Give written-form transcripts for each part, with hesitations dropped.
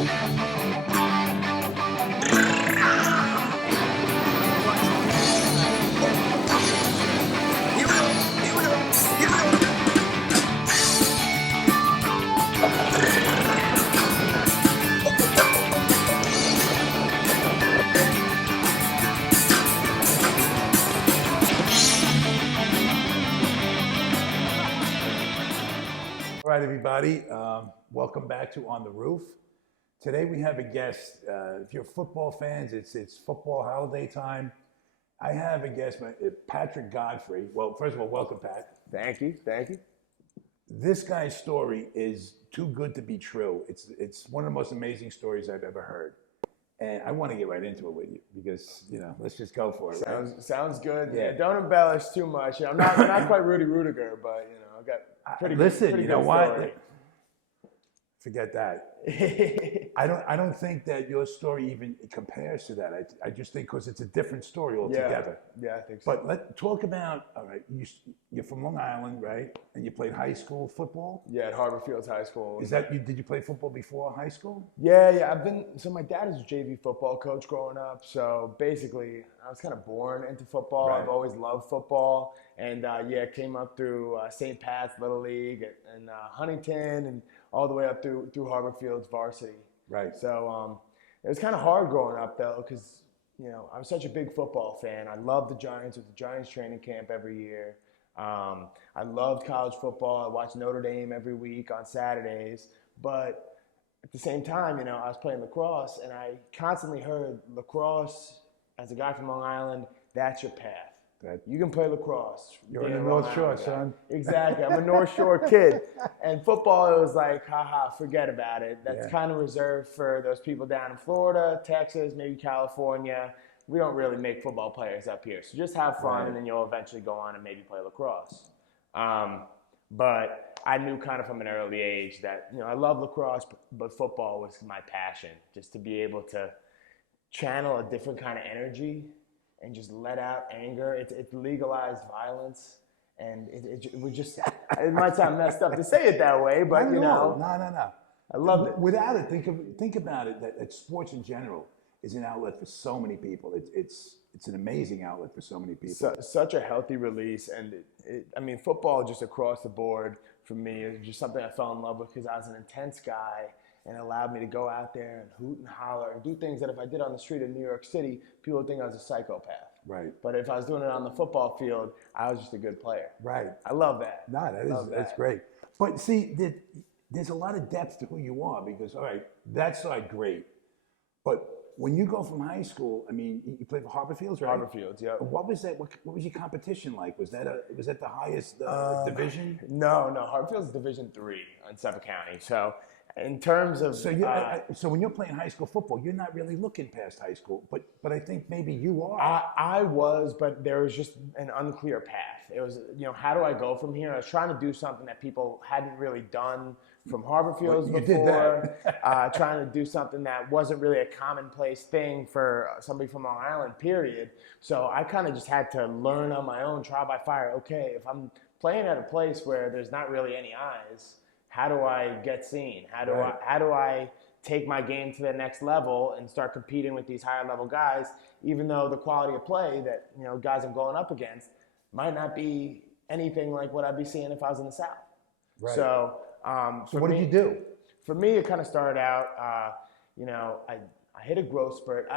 All right, everybody. Welcome back to On the Roof. Today we have a guest. If you're football fans, it's football holiday time. I have a guest, Patrick Godfrey. Well, first of all, welcome, Pat. Thank you. This guy's story is too good to be true. It's one of the most amazing stories I've ever heard. And I want to get right into it with you because, let's just go for it. Sounds good. Yeah, don't embellish too much. I'm not quite Rudy Rudiger, but, I've got pretty good story. What? Forget that. I don't think that your story even compares to that. I just think because it's a different story altogether. Yeah, I think so. But let's talk about, all right, you're from Long Island, right? And you played high school football? Yeah, at Harbor Fields High School. Did you play football before high school? Yeah. So my dad is a JV football coach growing up. So basically, I was kind of born into football. Right. I've always loved football. And came up through St. Pat's Little League and Huntington and all the way up through Harbor Fields varsity. Right. So it was kind of hard growing up though, because I was such a big football fan. I loved the Giants. With the Giants training camp every year. I loved college football. I watched Notre Dame every week on Saturdays. But at the same time, I was playing lacrosse, and I constantly heard lacrosse, as a guy from Long Island, that's your path. You can play lacrosse. You're in the North Shore, son. Exactly. I'm a North Shore kid. And football, it was like, haha, forget about it. That's kind of reserved for those people down in Florida, Texas, maybe California. We don't really make football players up here. So just have fun, and then you'll eventually go on and maybe play lacrosse. But I knew kind of from an early age that, I love lacrosse, but football was my passion, just to be able to channel a different kind of energy and just let out anger. It's legalized violence, and it was just, it might sound messed up to say it that way, but No. I loved it. Without it, think about it, that sports in general is an outlet for so many people. It's an amazing outlet for so many people. Such a healthy release, and football just across the board for me is just something I fell in love with because I was an intense guy, and it allowed me to go out there and hoot and holler and do things that if I did on the street in New York City, people would think I was a psychopath. Right. But if I was doing it on the football field, I was just a good player. Right. I love that. That's great. But see, there's a lot of depth to who you are because, all right, that's great. But when you go from high school, you played for Harbor Fields, right? Harbor Fields, yeah. What was that? What was your competition like? Was that the highest division? No. Harbor Fields is Division III in Suffolk County. So in terms of so when you're playing high school football, you're not really looking past high school, but I think maybe you are. I was, but there was just an unclear path. It was, how do I go from here? I was trying to do something that people hadn't really done from Harbor Fields before. Did that. Trying to do something that wasn't really a commonplace thing for somebody from Long Island, period. So I kind of just had to learn on my own, trial by fire. Okay, if I'm playing at a place where there's not really any eyes, how do I get seen? How do I take my game to the next level and start competing with these higher level guys, even though the quality of play that guys I'm going up against might not be anything like what I'd be seeing if I was in the South. Right. So what did you do? For me, it kind of started out, I hit a growth spurt.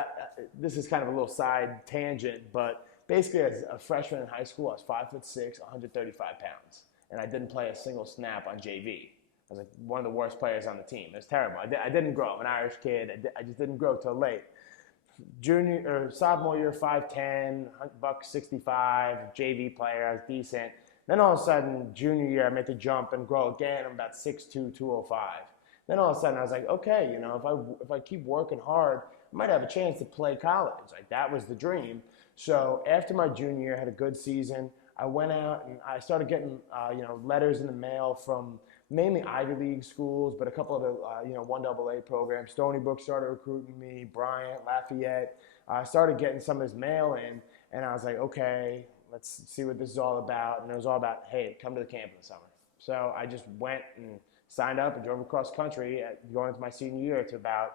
This is kind of a little side tangent, but basically as a freshman in high school, I was 5'6", 135 pounds, and I didn't play a single snap on JV. I was like one of the worst players on the team. It was terrible. I didn't grow. I'm an Irish kid. I just didn't grow till late. Sophomore year, 5'10", $165, JV player. I was decent. Then all of a sudden, junior year, I made the jump and grow again. I'm about 6'2", 205. Then all of a sudden, I was like, okay, if I keep working hard, I might have a chance to play college. Like that was the dream. So after my junior year, I had a good season. I went out and I started getting, letters in the mail from mainly Ivy League schools, but a couple of the, 1AA programs. Stony Brook started recruiting me, Bryant, Lafayette. I started getting some of this mail in, and I was like, okay, let's see what this is all about. And it was all about, hey, come to the camp in the summer. So I just went and signed up and drove across country going into my senior year to about,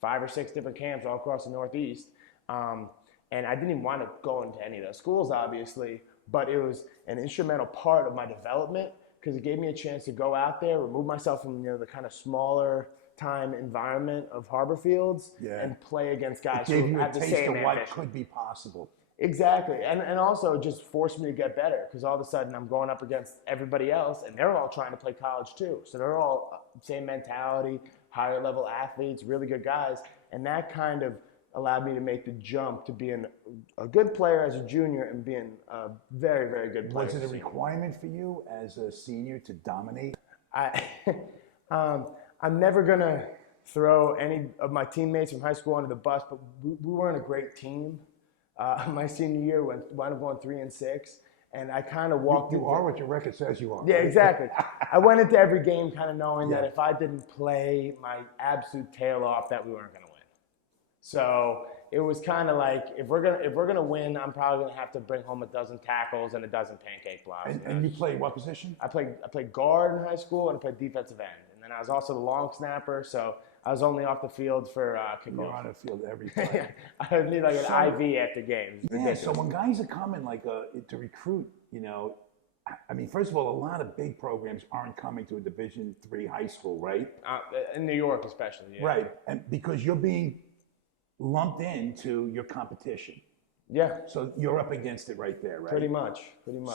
5 or 6 different camps all across the Northeast. And I didn't even want to go into any of those schools, obviously, but it was an instrumental part of my development because it gave me a chance to go out there, remove myself from the kind of smaller time environment of Harbor Fields and play against guys who have the same ambition. What could be possible. Exactly. And also just forced me to get better because all of a sudden I'm going up against everybody else and they're all trying to play college too. So they're all same mentality, higher level athletes, really good guys. And that kind of allowed me to make the jump to being a good player as a junior and being a very, very good player. Was it a requirement for you as a senior to dominate? I'm never going to throw any of my teammates from high school under the bus, but we weren't a great team. My senior year, wound up going 3-6, and I kind of walked You are what your record says you are. Yeah, right? Exactly. I went into every game kind of knowing that if I didn't play my absolute tail off, that we weren't going to win. So it was kind of like, if we're gonna win, I'm probably gonna have to bring home a dozen tackles and a dozen pancake blocks. And you played what position? I played guard in high school and I played defensive end, and then I was also the long snapper. So I was only off the field for kickoff. You're on the field every time. I would need like an IV after games. Yeah. So when guys are coming to recruit, I mean, first of all, a lot of big programs aren't coming to a Division III high school, right? In New York, especially. Yeah. Right, and because you're being lumped into your competition. Yeah. So you're up against it right there, right? Pretty much.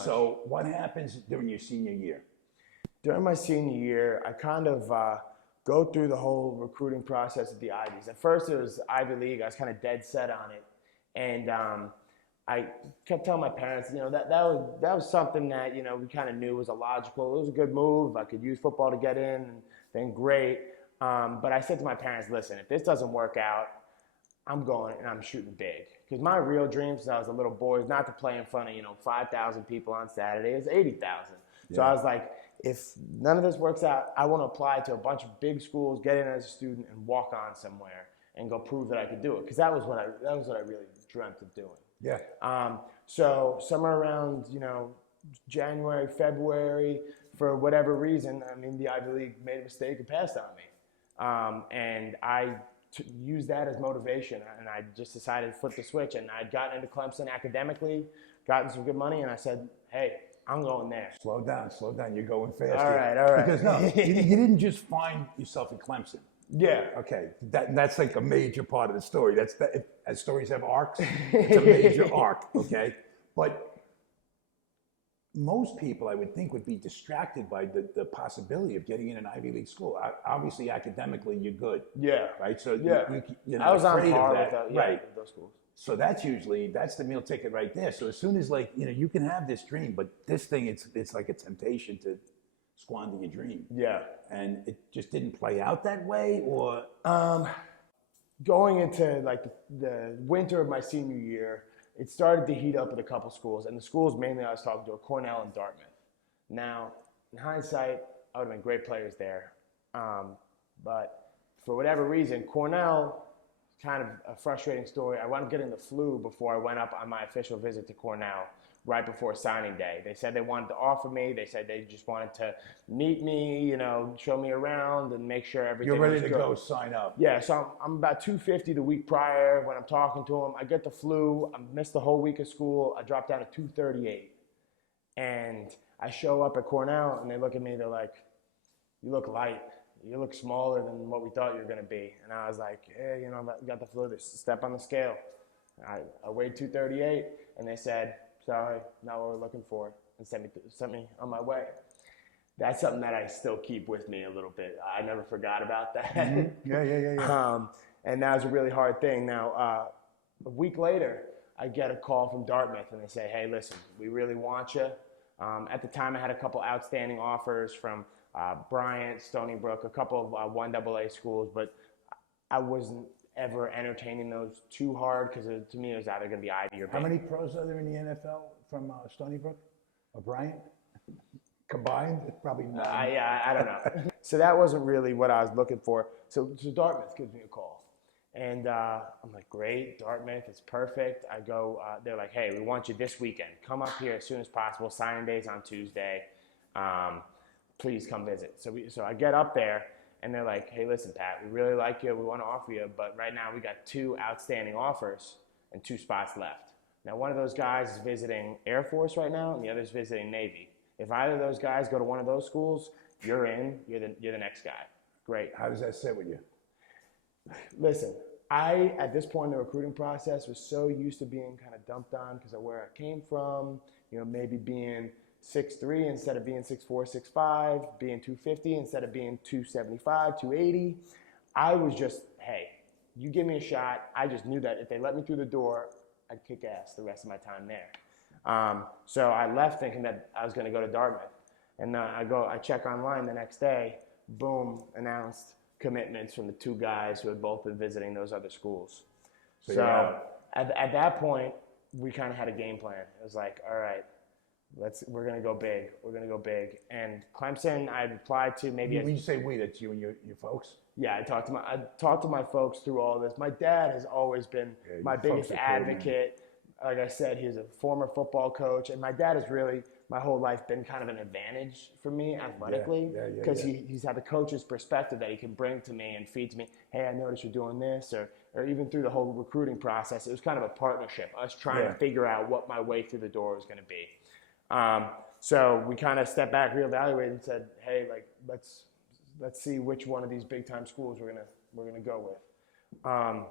So what happens during your senior year? During my senior year, I kind of go through the whole recruiting process of the Ivies. At first, it was Ivy League. I was kind of dead set on it, and I kept telling my parents, that was something that we kind of knew was it was a good move. I could use football to get in, then great. But I said to my parents, listen, if this doesn't work out, I'm going and I'm shooting big. Because my real dream since I was a little boy is not to play in front of 5,000 people on Saturday. It's 80,000. So I was like, if none of this works out, I want to apply to a bunch of big schools, get in as a student, and walk on somewhere and go prove that I could do it. Because that was what I really dreamt of doing. Yeah. So somewhere around January, February, for whatever reason, I mean, the Ivy League made a mistake and passed on me, and I use that as motivation, and I just decided to flip the switch. And I'd gotten into Clemson academically, gotten some good money, and I said, hey, I'm going there. Slow down. You're going fast. All right. Because no, you didn't just find yourself at Clemson. Yeah. Okay, that's like a major part of the story. As stories have arcs, it's a major arc, okay? But most people, I would think, would be distracted by the possibility of getting in an Ivy League school. Obviously, academically, you're good. Yeah. Right? So you're I was on par with that. Right. With those schools. So that's the meal ticket right there. So as soon as you can have this dream, but this thing, it's like a temptation to squander your dream. Yeah. And it just didn't play out that way, or? Going into like the winter of my senior year, it started to heat up at a couple schools, and the schools mainly I was talking to are Cornell and Dartmouth. Now, in hindsight, I would have been great players there, but for whatever reason, Cornell, kind of a frustrating story. I wound up getting the flu before I went up on my official visit to Cornell, right before signing day. They said they wanted to offer me. They said they just wanted to meet me, show me around and make sure everything was good. You're ready to go sign up. Yeah, so I'm about 250 the week prior when I'm talking to them. I get the flu. I missed the whole week of school. I dropped down to 238. And I show up at Cornell, and they look at me. They're like, you look light. You look smaller than what we thought you were going to be. And I was like, hey, I got the flu. Just step on the scale. I weighed 238, and they said, sorry, not what we're looking for, and sent me on my way. That's something that I still keep with me a little bit. I never forgot about that. Mm-hmm. Yeah. And that was a really hard thing. Now, a week later, I get a call from Dartmouth, and they say, hey, listen, we really want you. At the time, I had a couple outstanding offers from Bryant, Stony Brook, a couple of 1AA schools, but I wasn't ever entertaining those too hard because to me it was either going to be Ivy or Baylor. How many pros are there in the NFL from Stony Brook or Bryant? Combined? Probably none. I don't know. So that wasn't really what I was looking for. So Dartmouth gives me a call. And I'm like, great, Dartmouth, it's perfect. I go, they're like, hey, we want you this weekend. Come up here as soon as possible. Signing day's on Tuesday. please come visit. So I get up there, and they're like, hey, listen, Pat, we really like you. We want to offer you, but right now we got 2 outstanding offers and 2 spots left. Now, one of those guys is visiting Air Force right now, and the other is visiting Navy. If either of those guys go to one of those schools, you're in. You're the next guy. Great. How does that sit with you? Listen, I, at this point in the recruiting process, was so used to being kind of dumped on because of where I came from, maybe being 6'3" instead of being 6'4", 6'5", being 250 instead of being 275, 280. I was just, hey, you give me a shot. I just knew that if they let me through the door, I'd kick ass the rest of my time there. So I left thinking that I was going to go to Dartmouth. And I check online the next day, boom, announced commitments from the 2 guys who had both been visiting those other schools. So at that point, we kind of had a game plan. It was like, all right, we're going to go big. We're going to go big. And Clemson, I applied to maybe. When you say we, that's you and your folks? Yeah, I talked to my folks through all this. My dad has always been my biggest advocate. Like I said, he's a former football coach, and my dad has really, my whole life, been kind of an advantage for me athletically because he's had the coach's perspective that he can bring to me and feed to me. Hey, I noticed you're doing this, or even through the whole recruiting process, it was kind of a partnership, us trying to figure out what my way through the door was going to be. So we kind of stepped back, reevaluated, and said, hey, like let's see which one of these big time schools we're gonna go with.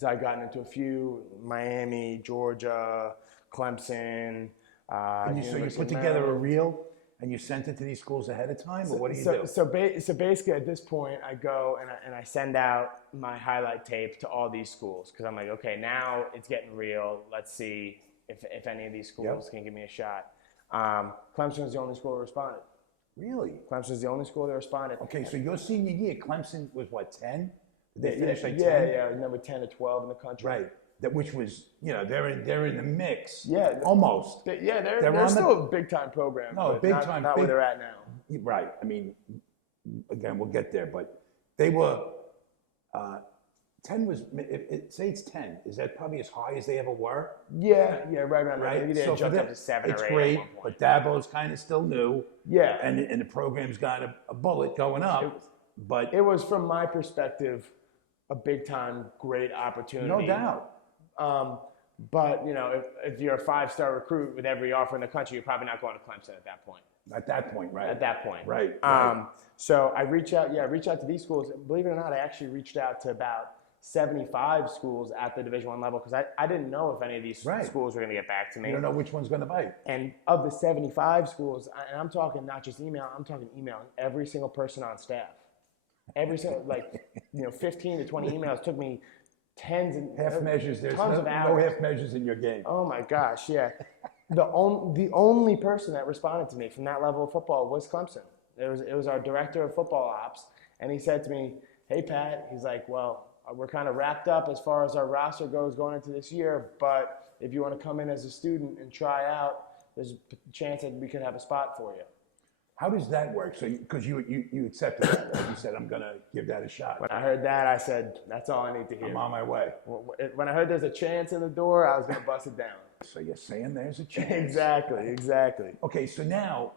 So I've gotten into a few: Miami, Georgia, Clemson. So you put together a reel and you sent it to these schools ahead of time, or what do you do? So basically, at this point, I go and I send out my highlight tape to all these schools because I'm like, okay, now it's getting real. Let's see if any of these schools can give me a shot. Clemson was the only school that responded. Really? Clemson's the only school that responded. Okay, so your senior year, Clemson was what, 10? Did they finish 10? Yeah, number 10 to 12 in the country. Right. Which was, they're in the mix. Yeah. Almost. They're still a big-time program. No, big-time. Not where they're at now. Right. I mean, again, we'll get there, but they were, 10 was, say it's 10, is that probably as high as they ever were? Yeah, right around there. Right? Maybe they so jumped up to 7 or 8 it's at great, one point. but Dabo's kind of still new. Yeah. And the program's got a bullet going up. But it was, from my perspective, a big-time, great opportunity. No doubt. But, if you're a 5-star recruit with every offer in the country, you're probably not going to Clemson at that point. At that point, right. At that point. Right. So I reach out to these schools. Believe it or not, I actually reached out to about 75 schools at the Division I level because I didn't know if any of these schools were going to get back to me. You don't know which one's going to bite. And of the 75 schools, and I'm talking not just email, I'm talking emailing every single person on staff. Every single, 15 to 20 emails. Took me tons and half measures. There's tons of hours. No half measures in your game. Oh my gosh, yeah. The only person that responded to me from that level of football was Clemson. It was our director of football ops, and he said to me, "Hey Pat," he's like, "Well, we're kind of wrapped up as far as our roster goes going into this year, but if you want to come in as a student and try out, there's a chance that we could have a spot for you." How does that work? So, because you accepted that, right? You said, I'm going to give that a shot. When I heard that, I said, that's all I need to hear. I'm on my way. When I heard there's a chance in the door, I was going to bust it down. So you're saying there's a chance. Exactly. Okay, so now,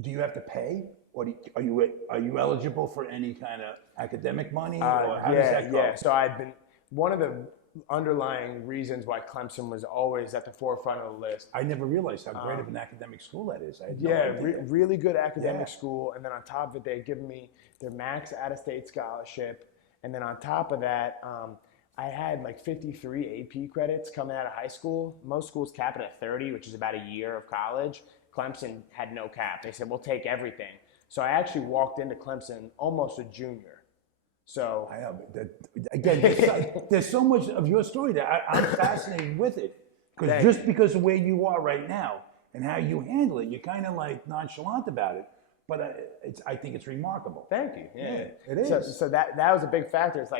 do you have to pay? Or are you eligible for any kind of academic money? Or how does that go? Yeah, so I've been, one of the underlying reasons why Clemson was always at the forefront of the list. I never realized how great of an academic school that is. Really good academic school. And then on top of it, they had given me their max out-of-state scholarship. And then on top of that, I had 53 AP credits coming out of high school. Most schools cap it at 30, which is about a year of college. Clemson had no cap. They said, we'll take everything. So I actually walked into Clemson almost a junior. So I know, again, there's so much of your story that I'm fascinated with it. Because just because of where you are right now and how you handle it, you're kind of nonchalant about it. But I think it's remarkable. Thank you. Yeah, it is. So that was a big factor. It's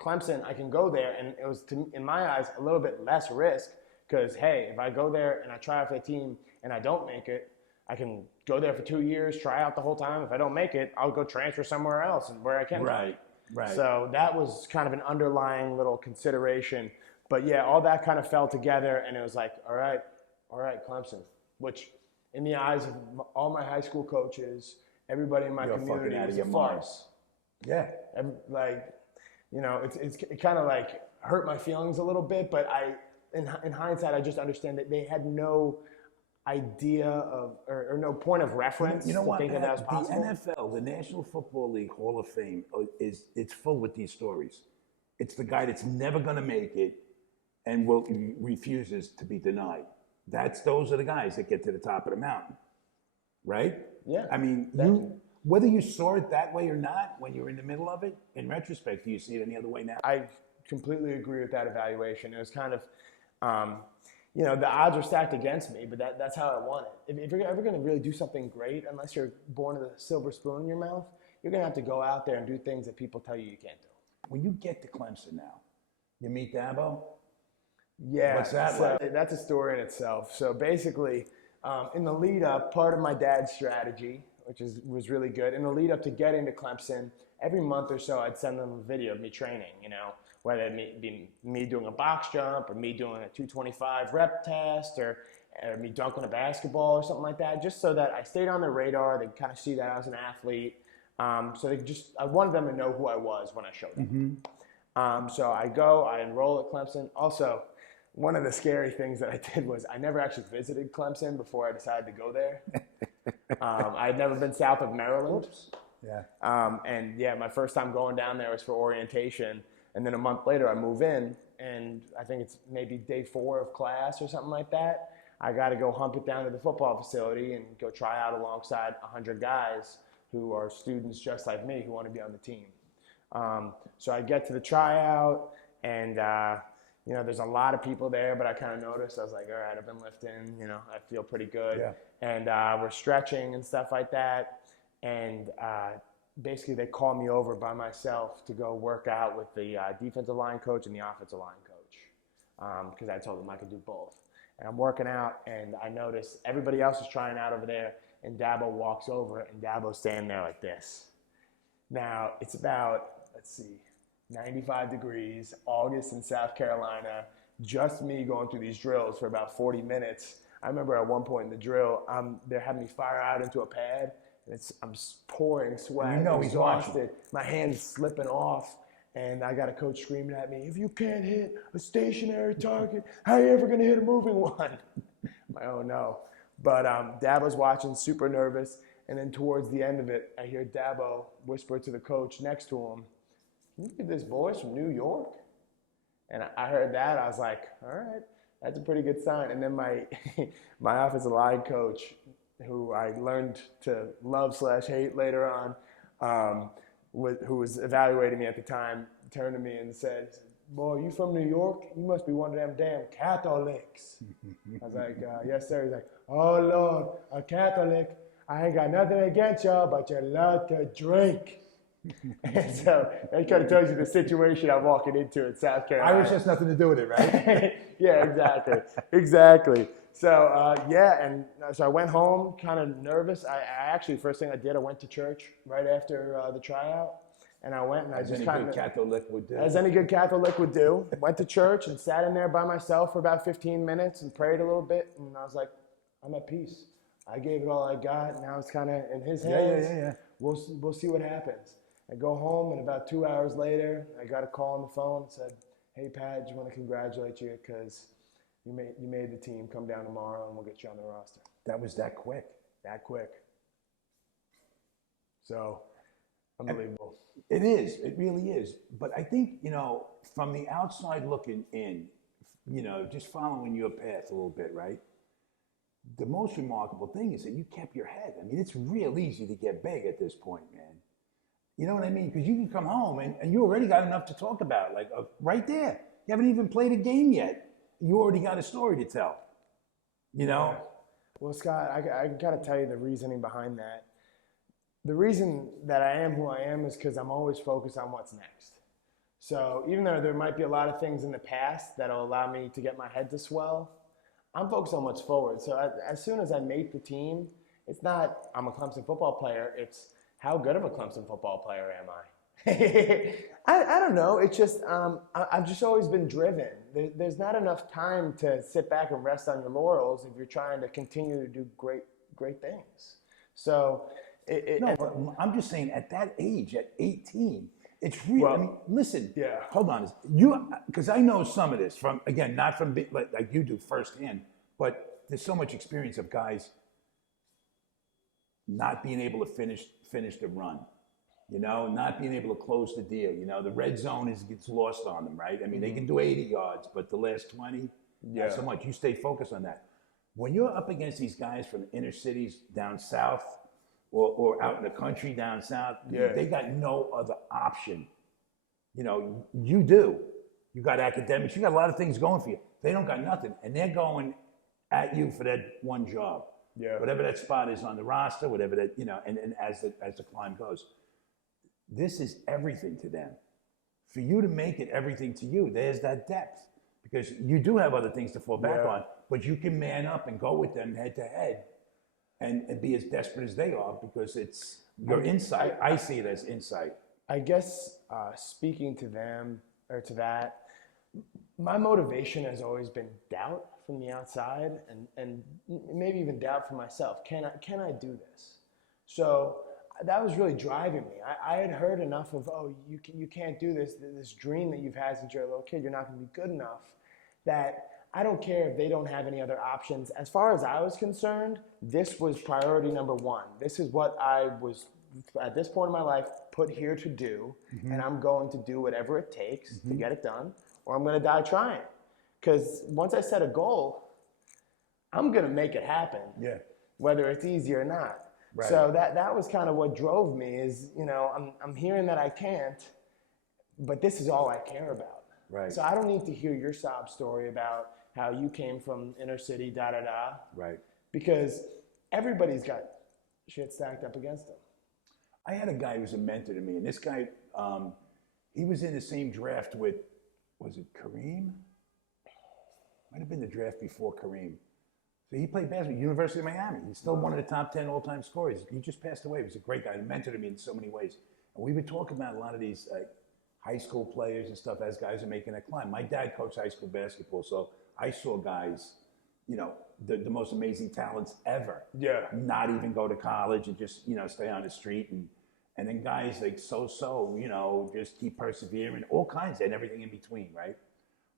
Clemson, I can go there, and it was, in my eyes, a little bit less risk. Because, hey, if I go there and I try out for the team and I don't make it, I can go there for 2 years, try out the whole time. If I don't make it, I'll go transfer somewhere else and where I can. Right. So that was kind of an underlying little consideration. But yeah, all that kind of fell together, and it was all right, Clemson. Which, in the eyes of all my high school coaches, everybody in my community, it was a farce. Yeah. It kind of like hurt my feelings a little bit, but in hindsight, I just understand that they had no idea of, or no point of reference You know to what, think man? that was possible. The NFL, the National Football League Hall of Fame, it's full with these stories. It's the guy that's never going to make it and refuses to be denied. Those are the guys that get to the top of the mountain, right? Yeah. I mean, whether you saw it that way or not, when you're in the middle of it, in retrospect, do you see it any other way now? I completely agree with that evaluation. It was kind of, the odds are stacked against me, but that's how I want it. If you're ever going to really do something great, unless you're born with a silver spoon in your mouth, you're going to have to go out there and do things that people tell you can't do. When you get to Clemson now, you meet Dabo? Yeah. What's that like? That's a story in itself. So basically, in the lead up, part of my dad's strategy, which was really good, in the lead up to getting to Clemson, every month or so I'd send them a video of me training, whether it be me doing a box jump or me doing a 225 rep test or me dunking a basketball or something like that, just so that I stayed on their radar. They'd kind of see that I was an athlete. So I wanted them to know who I was when I showed up. Mm-hmm. So I enroll at Clemson. Also, one of the scary things that I did was I never actually visited Clemson before I decided to go there. I had never been south of Maryland. Oops. Yeah. My first time going down there was for orientation. And then a month later I move in, and I think it's maybe day 4 of class or something like that. I got to go hump it down to the football facility and go try out alongside 100 guys who are students just like me who want to be on the team. So I get to the tryout, and there's a lot of people there, but I kind of noticed, I was like, all right, I've been lifting, I feel pretty good. Yeah. And we're stretching and stuff like that. And basically they call me over by myself to go work out with the defensive line coach and the offensive line coach, because I told them I could do both. And I'm working out, and I notice everybody else is trying out over there, and Dabo walks over, and Dabo's standing there like this. Now, it's about, 95 degrees, August in South Carolina, just me going through these drills for about 40 minutes. I remember at one point in the drill, they're having me fire out into a pad, and I'm pouring sweat. He's exhausted. My hand's slipping off, and I got a coach screaming at me, if you can't hit a stationary target, how are you ever going to hit a moving one? I'm like, oh no. But Dabo's watching, super nervous, and then towards the end of it, I hear Dabo whisper to the coach next to him, can you believe this boy's from New York? And I heard that, I was like, all right, that's a pretty good sign. And then my offensive line coach, who I learned to love/hate later on, who was evaluating me at the time, turned to me and said, boy, you from New York? You must be one of them damn Catholics. I was like, yes, sir. He's like, oh, Lord, a Catholic. I ain't got nothing against y'all, but you love to drink. And so that kind of tells you the situation I'm walking into in South Carolina. Irish has nothing to do with it, right? Yeah, exactly. Exactly. So, so I went home kind of nervous. I actually, first thing I did, I went to church right after the tryout. And I went and As any good Catholic would do. As any good Catholic would do. Went to church and sat in there by myself for about 15 minutes and prayed a little bit. And I was like, I'm at peace. I gave it all I got. Now it's kind of in his hands. Yeah. We'll see what happens. I go home, and about 2 hours later, I got a call on the phone and said, hey, Pat, just want to congratulate you because you made the team. Come down tomorrow, and we'll get you on the roster. That was that quick. That quick. So, unbelievable. It is. It really is. But I think, from the outside looking in, just following your path a little bit, right? The most remarkable thing is that you kept your head. I mean, it's real easy to get big at this point, man. You know what I mean? Because you can come home and you already got enough to talk about, right there. You haven't even played a game yet. You already got a story to tell, Yeah. Well, Scott, I can kind of tell you the reasoning behind that. The reason that I am who I am is because I'm always focused on what's next. So even though there might be a lot of things in the past that'll allow me to get my head to swell, I'm focused on what's forward. So as soon as I make the team, it's not I'm a Clemson football player. It's how good of a Clemson football player am I? I don't know. It's just I've just always been driven. There's not enough time to sit back and rest on your laurels if you're trying to continue to do great things. So, No, but I'm just saying at that age, at 18, it's really, Well, I mean, listen, yeah. hold on. Because I know some of this from, again, not from like you do firsthand, but there's so much experience of guys not being able to finish the run, not being able to close the deal. The red zone gets lost on them, right? I mean, they can do 80 yards, but the last 20, not so much. You stay focused on that. When you're up against these guys from inner cities down south, or out in the country down south, they got no other option. You do. You got academics. You got a lot of things going for you. They don't got nothing, and they're going at you for that one job. Yeah. Whatever that spot is on the roster, whatever that and as the climb goes, this is everything to them. For you to make it everything to you, there's that depth because you do have other things to fall back on, but you can man up and go with them head to head. And be as desperate as they are because it's your insight. I see it as insight. I guess speaking to them or to that, my motivation has always been doubt from the outside and maybe even doubt for myself. Can I do this? So that was really driving me. I had heard enough of, you can't do this dream that you've had since you're a little kid, you're not going to be good enough, that I don't care if they don't have any other options. As far as I was concerned, this was priority number one. This is what I was, at this point in my life, put here to do, and I'm going to do whatever it takes to get it done, or I'm going to die trying. Because once I set a goal, I'm going to make it happen, whether it's easy or not. Right. So that was kind of what drove me is, I'm hearing that I can't, but this is all I care about. Right. So I don't need to hear your sob story about how you came from inner city, da-da-da. Right. Because everybody's got shit stacked up against them. I had a guy who was a mentor to me, and this guy, he was in the same draft with, was it Kareem? Might have been the draft before Kareem. So he played basketball at University of Miami. He's still one of the top 10 all-time scorers. He just passed away. He was a great guy. He mentored me in so many ways. And we would talk about a lot of these high school players and stuff as guys are making a climb. My dad coached high school basketball, so I saw guys, the most amazing talents ever. Yeah. Not even go to college and just, stay on the street. And then guys like just keep persevering, all kinds and everything in between, right?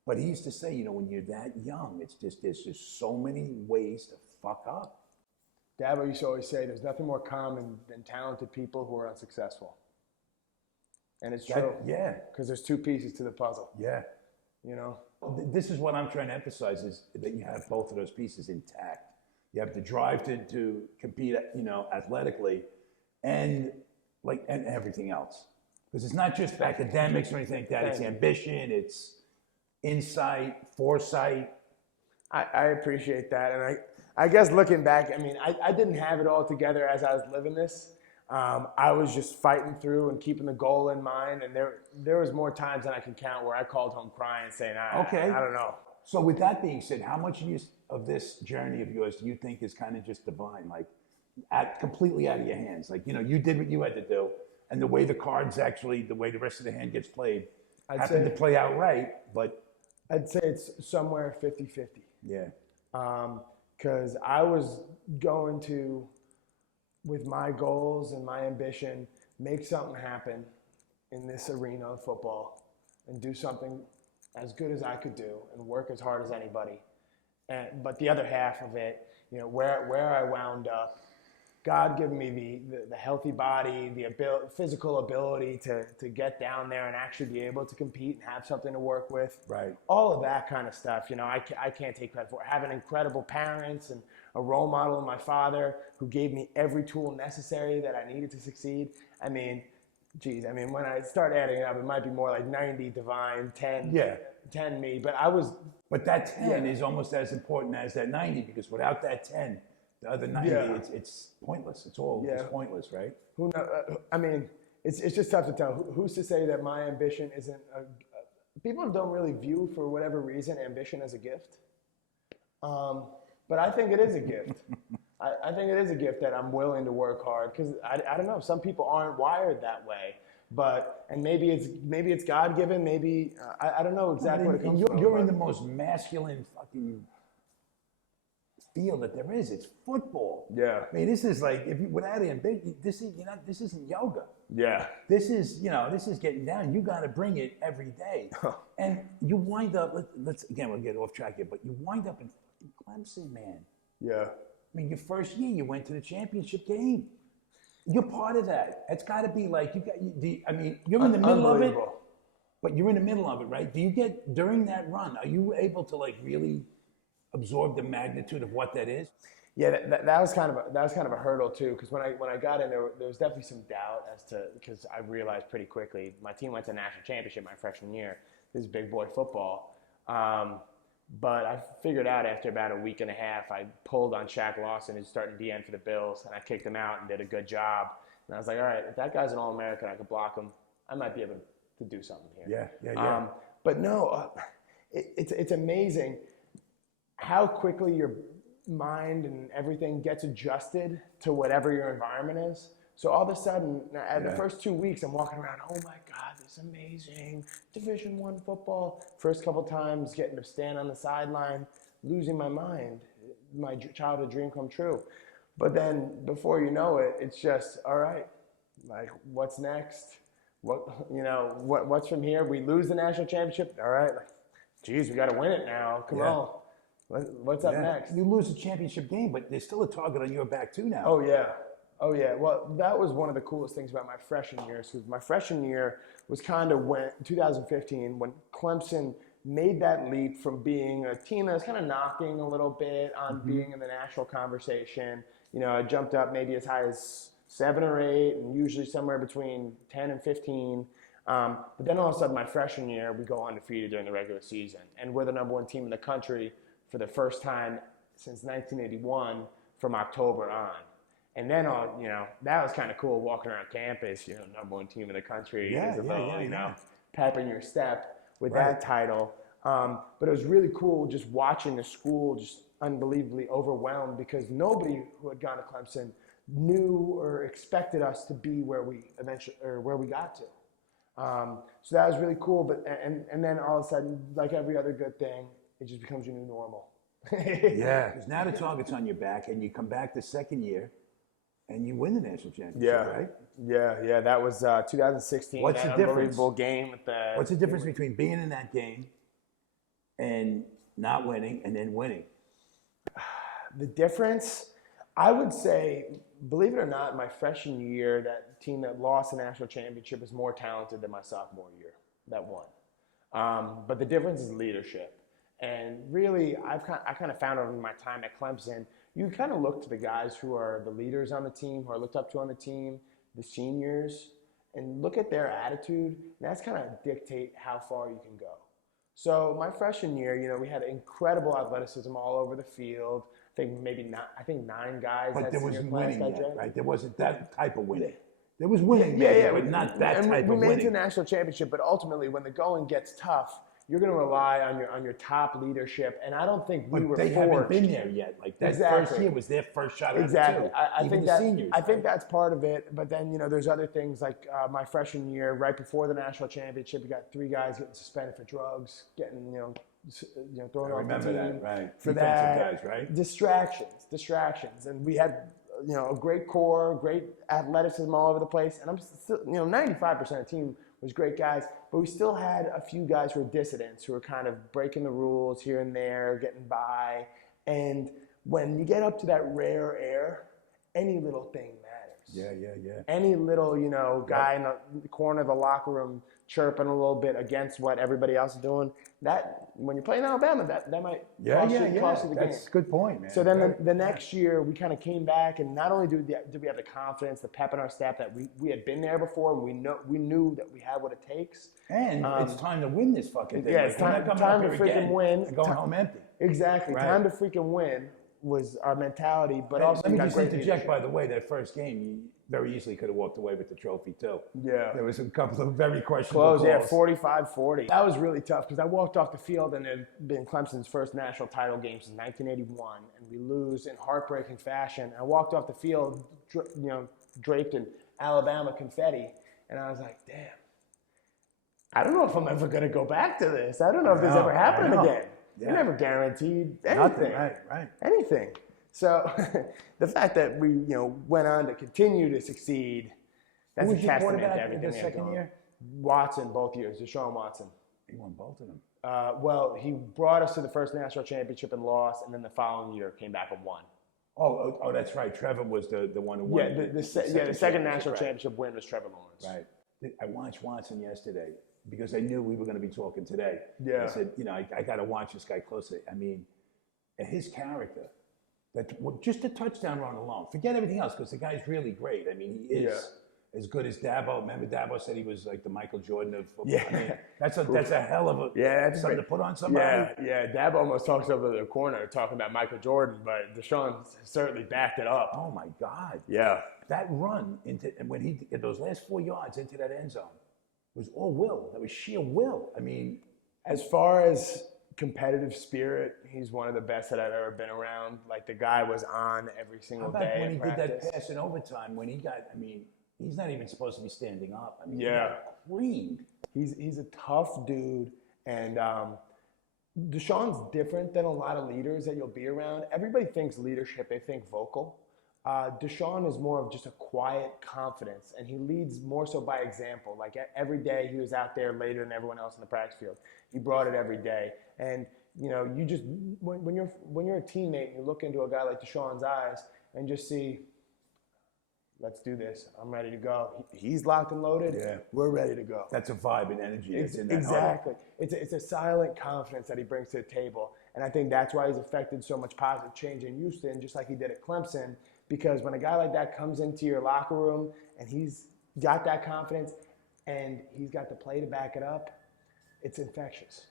But he used to say, when you're that young, there's just so many ways to fuck up. Dabo used to always say there's nothing more common than talented people who are unsuccessful. And it's true. Yeah. Because there's two pieces to the puzzle. Yeah. This is what I'm trying to emphasize is that you have both of those pieces intact. You have the drive to compete, athletically and everything else. Because it's not just academics or anything like that. It's ambition, it's insight, foresight. I appreciate that. And I guess looking back, I didn't have it all together as I was living this. I was just fighting through and keeping the goal in mind. And there was more times than I can count where I called home crying saying, I don't know. So with that being said, how much of this journey of yours do you think is kind of just divine, like completely out of your hands? Like, you did what you had to do. And the way the cards the way the rest of the hand gets played happened to play out right. But I'd say it's somewhere 50-50. Yeah. Because I was going to, with my goals and my ambition, make something happen in this arena of football and do something as good as I could do and work as hard as anybody. But the other half of it, where I wound up, God gave me the healthy body, the physical ability to get down there and actually be able to compete and have something to work with. Right. All of that kind of stuff, I can't take credit for. Having incredible parents and a role model in my father who gave me every tool necessary that I needed to succeed. When I start adding it up, it might be more like 90 divine, 10 me. But that 10 is almost as important as that 90 because without that 10, the other 90, it's pointless. It's all just pointless, right? Who knows? It's just tough to tell. Who's to say that my ambition isn't people don't really view, for whatever reason, ambition as a gift. But I think it is a gift. I think it is a gift that I'm willing to work hard because I don't know. Some people aren't wired that way. And maybe it's God-given. Maybe I don't know exactly what it comes from. You're in the most masculine fucking feel that there is. It's football. Yeah. I mean, this is like, if you without it, this is, this isn't yoga. Yeah. This is, this is getting down. You got to bring it every day. And you wind up, let's again, we'll get off track here, but you wind up in Clemson, man. Yeah. I mean, your first year, you went to the championship game. You're part of that. It's got to be like, you're in the middle of it, but you're in the middle of it, right? Do you get, during that run, are you able to like really absorb the magnitude of what that is? Yeah, that was kind of a hurdle too, because when I got in there was definitely some doubt as to, because I realized pretty quickly my team went to national championship my freshman year. This is big boy football, but I figured out after about a week and a half, I pulled on Shaq Lawson, who's starting DN for the Bills, and I kicked him out and did a good job. And I was like, all right, if that guy's an All-American, I could block him. I might be able to do something here. Yeah. But no, it's amazing how quickly your mind and everything gets adjusted to whatever your environment is. So all of a sudden, the first 2 weeks, I'm walking around, oh my God, this is amazing. Division I football. First couple times getting to stand on the sideline, losing my mind. My childhood dream come true. But then before you know it, it's just, all right, like what's next? What's from here? We lose the national championship. All right, like, geez, we got to win it now. Come on. What's up next? You lose the championship game, but there's still a target on your back too now. Oh yeah. Well, that was one of the coolest things about my freshman year. So my freshman year was kind of 2015, when Clemson made that leap from being a team that was kind of knocking a little bit on being in the national conversation. I jumped up maybe as high as 7 or 8, and usually somewhere between 10 and 15. But then all of a sudden, my freshman year, we go undefeated during the regular season, and we're the #1 team in the country for the first time since 1981 from October on. And then, that was kind of cool walking around campus, #1 team in the country, pep in your step with that title. But it was really cool just watching the school just unbelievably overwhelmed, because nobody who had gone to Clemson knew or expected us to be where we got to. So that was really cool. But and then all of a sudden, like every other good thing, it just becomes your new normal. Yeah, because now the target's on your back, and you come back the second year, and you win the national championship, right? Yeah. That was 2016. What's the difference? Unbelievable game. What's the difference between being in that game and not winning, and then winning? The difference, I would say, believe it or not, my freshman year, that team that lost the national championship is more talented than my sophomore year that won. But the difference is leadership. And really, I kind of found over my time at Clemson, you kind of look to the guys who are the leaders on the team, who are looked up to on the team, the seniors, and look at their attitude, and that's kind of dictate how far you can go. So my freshman year, we had incredible athleticism all over the field. I think 9 guys. But there wasn't winning yet, right? There wasn't that type of winning. Yeah. There was winning, but not that type of winning. We made it to the national championship, but ultimately, when the going gets tough, you're going to rely on your top leadership, and I don't think we were forged. They haven't been there yet. Like that first year was their first shot at it too. I think the seniors. I think that's part of it. But then there's other things like my freshman year, right before the national championship, you got 3 guys getting suspended for drugs, getting thrown off the team. That, right? For defensive that, guys, right? Distractions, and we had a great core, great athleticism all over the place, and I'm still 95% of the team was great guys, but we still had a few guys who were dissidents, who were kind of breaking the rules here and there, getting by. And when you get up to that rare air, any little thing matters. Yeah. Any little, guy in the corner of the locker room chirping a little bit against what everybody else is doing, that when you're playing Alabama, that might cost you the game. That's a good point, man. So then the next year, we kind of came back, and not only did we have the confidence, the pep in our step that we had been there before, and we knew that we had what it takes. And it's time to win this fucking thing. Yeah, it's time to freaking win. Going home empty. Exactly. Right. Time to freaking win was our mentality. But also, let me just interject, by the way, that first game, you very easily could have walked away with the trophy, too. Yeah. There was a couple of very questionable calls. Yeah, 45-40. That was really tough, because I walked off the field, and it had been Clemson's first national title game since 1981, and we lose in heartbreaking fashion. I walked off the field, draped in Alabama confetti, and I was like, damn, I don't know if I'm ever going to go back to this. I don't know if this ever happened again. Yeah. You're never guaranteed anything. Nothing, right. Anything. So the fact that we, went on to continue to succeed, that's Who a was your testament to quarterback everything the we have second going. year? Watson, both years, Deshaun Watson. He won both of them. Well, he brought us to the first national championship and lost, and then the following year came back and won. Oh, that's right. Trevor was the one who won. Yeah, the second national championship win was Trevor Lawrence. Right. I watched Watson yesterday because I knew we were going to be talking today. Yeah. I said, I got to watch this guy closely. I mean, his character, just the touchdown run alone. Forget everything else because the guy's really great. I mean, he is as good as Dabo. Remember, Dabo said he was like the Michael Jordan of football. Yeah. I mean, that's a hell of a something to put on somebody. Yeah. Dabo almost talks over the corner talking about Michael Jordan, but Deshaun certainly backed it up. Oh my God. Yeah. That run when he did those last 4 yards into that end zone was all will. That was sheer will. I mean, as far as competitive spirit, he's one of the best that I've ever been around. Like, the guy was on every single day. When he practice. did that pass in overtime, when he got, I mean, he's not even supposed to be standing up. I mean, yeah, he got creamed. He's a tough dude, and Deshaun's different than a lot of leaders that you'll be around. Everybody thinks leadership; they think vocal. Deshaun is more of just a quiet confidence, and he leads more so by example. Like, every day he was out there later than everyone else in the practice field. He brought it every day, and you just when you're a teammate, and you look into a guy like Deshaun's eyes and just see, let's do this. I'm ready to go. He's locked and loaded. Yeah, we're ready to go. That's a vibe and energy. That's in that exactly. It's a silent confidence that he brings to the table, and I think that's why he's affected so much positive change in Houston, just like he did at Clemson. Because when a guy like that comes into your locker room and he's got that confidence and he's got the play to back it up, it's infectious.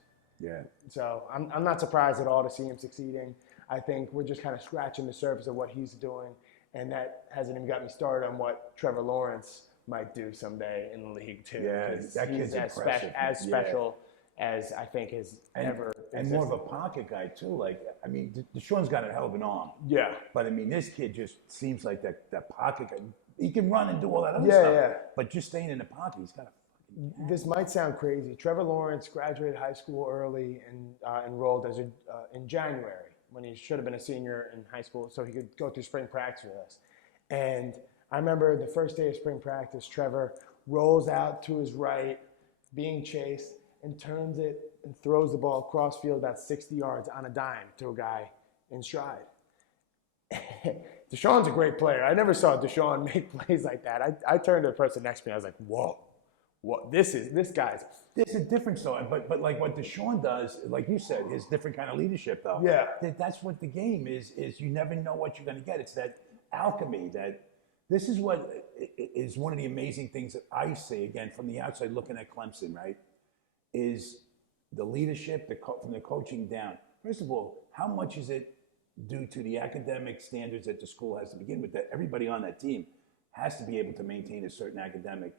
Yeah. So I'm not surprised at all to see him succeeding. I think we're just kind of scratching the surface of what he's doing, and that hasn't even got me started on what Trevor Lawrence might do someday in the league too. Yeah, that kid's impressive. As special as I think has ever and existed. more of a pocket guy too. Like, I mean, Deshaun's got a hell of an arm. Yeah. But I mean, this kid just seems like that pocket guy. He can run and do all that other stuff. Yeah. But just staying in the pocket, he's got a. This might sound crazy. Trevor Lawrence graduated high school early and enrolled as in January when he should have been a senior in high school, so he could go through spring practice with us. And I remember the first day of spring practice, Trevor rolls out to his right, being chased, and turns it and throws the ball across field about 60 yards on a dime to a guy in stride. Deshaun's a great player. I never saw Deshaun make plays like that. I turned to the person next to me. I was like, whoa, what? This guy's. There's a difference though, but like what Deshaun does, like you said, his different kind of leadership though. Yeah. That's what the game is you never know what you're going to get. It's that alchemy that this is what is one of the amazing things that I see, again, from the outside looking at Clemson, right? Is the leadership from the coaching down. First of all, how much is it due to the academic standards that the school has to begin with? That everybody on that team has to be able to maintain a certain academic.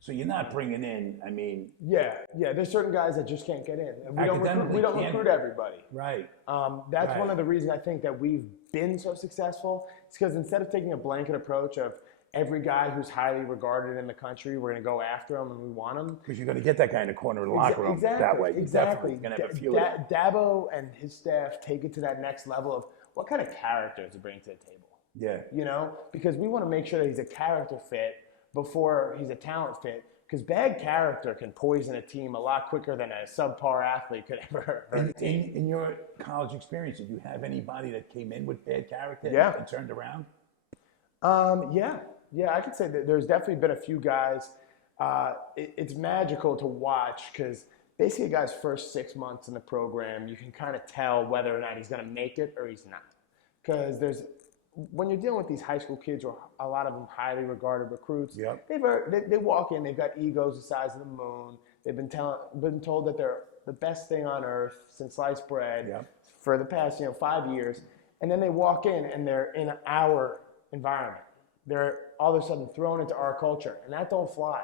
So you're not bringing in, I mean. Yeah. There's certain guys that just can't get in. We don't recruit everybody. Right. That's one of the reasons I think that we've been so successful. It's because instead of taking a blanket approach of every guy who's highly regarded in the country, we're going to go after him and we want him. Because you're going to get that kind of corner in the locker room that way. Exactly. You're going to have a few of them. Dabo and his staff take it to that next level of what kind of character does he bring to the table? Yeah. Because we want to make sure that he's a character fit before he's a talent fit. Because bad character can poison a team a lot quicker than a subpar athlete could ever hurt a team. In your college experience, did you have anybody that came in with bad character and turned around? Yeah, I could say that there's definitely been a few guys. It's magical to watch because basically a guy's first 6 months in the program, you can kind of tell whether or not he's going to make it or he's not. Because when you're dealing with these high school kids, or a lot of them highly regarded recruits, they walk in, they've got egos the size of the moon. They've been told that they're the best thing on earth since sliced bread for the past 5 years, and then they walk in and they're in our environment. They're all of a sudden thrown into our culture, and that don't fly.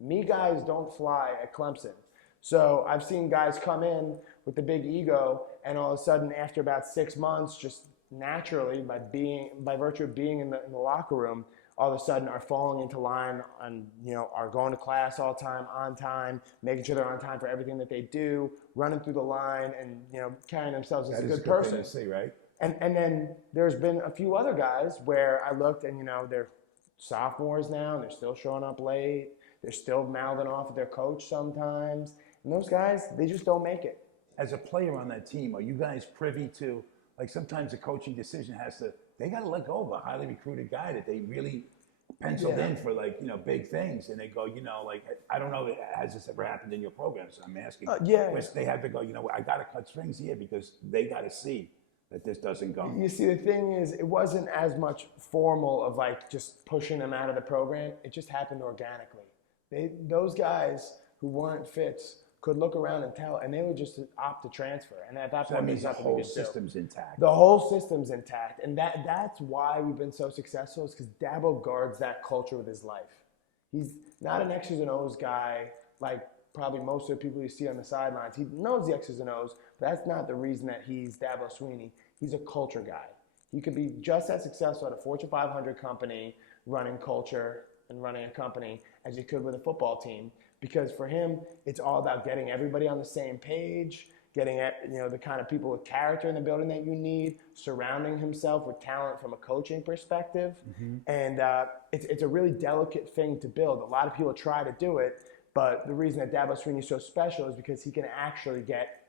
Me guys don't fly at Clemson. So I've seen guys come in with the big ego, and all of a sudden, after about 6 months, just naturally by virtue of being in the locker room, all of a sudden are falling into line and are going to class all the time, on time, making sure they're on time for everything that they do, running through the line, and carrying themselves as a good person. That is a good thing to see, right? And then there's been a few other guys where I looked and, they're sophomores now and they're still showing up late. They're still mouthing off at their coach sometimes. And those guys, they just don't make it. As a player on that team, are you guys privy to, like sometimes a coaching decision they got to let go of a highly recruited guy that they really penciled in for big things, and they go, I don't know, has this ever happened in your program? So I'm asking. They have to go, I got to cut strings here because they got to see that this doesn't go. You see, the thing is, it wasn't as much formal of just pushing them out of the program. It just happened organically. Those guys who weren't fits could look around and tell, and they would just opt to transfer. And at that point, that means the whole system's intact. The whole system's intact, and that's why we've been so successful. Is because Dabo guards that culture with his life. He's not an X's and O's guy like probably most of the people you see on the sidelines. He knows the X's and O's, but that's not the reason that he's Dabo Swinney. He's a culture guy. He could be just as successful at a Fortune 500 company running culture and running a company as he could with a football team, because for him, it's all about getting everybody on the same page, getting the kind of people with character in the building that you need, surrounding himself with talent from a coaching perspective. And it's a really delicate thing to build. A lot of people try to do it, but the reason that Dabo Swinney is so special is because he can actually get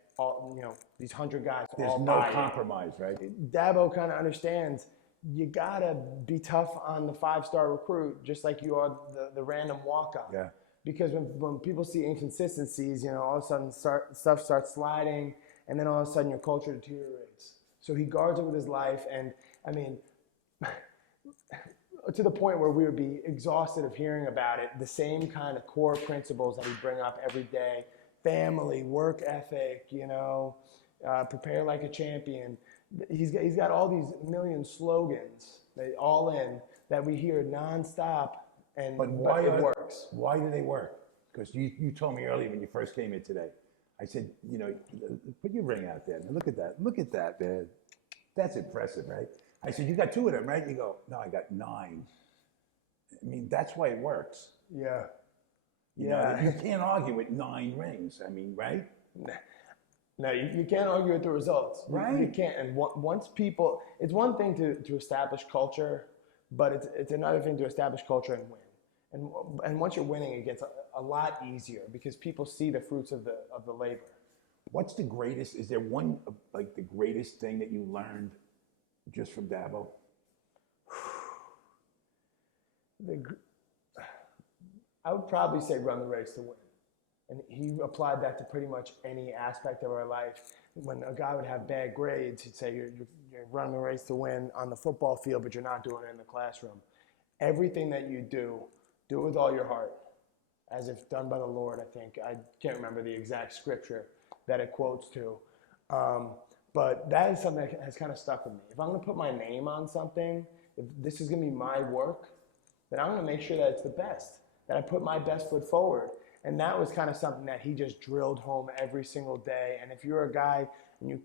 these 100 guys. There's no compromise, right? Dabo kind of understands you gotta be tough on the 5-star recruit, just like you are the random walk-on. Yeah. Because when people see inconsistencies, all of a sudden stuff starts sliding, and then all of a sudden your culture deteriorates. So he guards it with his life, and I mean, to the point where we would be exhausted of hearing about it. The same kind of core principles that we bring up every day: family, work ethic, prepare like a champion. He's got all these million slogans, all in, that we hear nonstop. But it works. Why do they work? Because you told me earlier when you first came in today, I said, put your ring out there. Look at that. Look at that, man. That's impressive, right? I said, you got 2 of them, right? You go, no, I got 9. I mean, that's why it works. Yeah. You can't argue with 9 rings. I mean, right? No, you can't argue with the results. Right. You can't. And once people, it's one thing to establish culture, but it's another thing to establish culture and win. And once you're winning, it gets a lot easier because people see the fruits of the labor. What's the greatest? Is there one the greatest thing that you learned just from Dabo? I would probably say run the race to win. And he applied that to pretty much any aspect of our life. When a guy would have bad grades, he'd say, you're running the race to win on the football field, but you're not doing it in the classroom. Everything that you do it with all your heart, as if done by the Lord, I think. I can't remember the exact scripture that it quotes to. But that is something that has kind of stuck with me. If I'm going to put my name on something, if this is going to be my work, then I'm going to make sure that it's the best, that I put my best foot forward. And that was kind of something that he just drilled home every single day. And if you're a guy and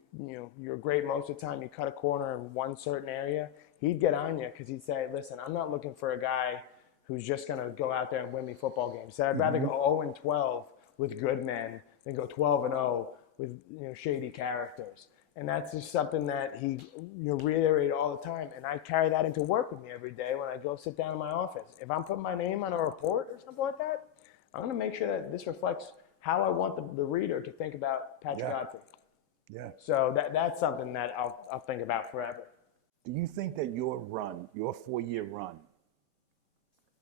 you're great most of the time, you cut a corner in one certain area, he'd get on you because he'd say, listen, I'm not looking for a guy who's just going to go out there and win me football games. So I'd rather go 0-12 with good men than go 12-0 with shady characters. And that's just something that he reiterated all the time. And I carry that into work with me every day when I go sit down in my office. If I'm putting my name on a report or something like that, I'm going to make sure that this reflects how I want the reader to think about Patrick Godfrey. Yeah. So that's something that I'll think about forever. Do you think that your 4-year run,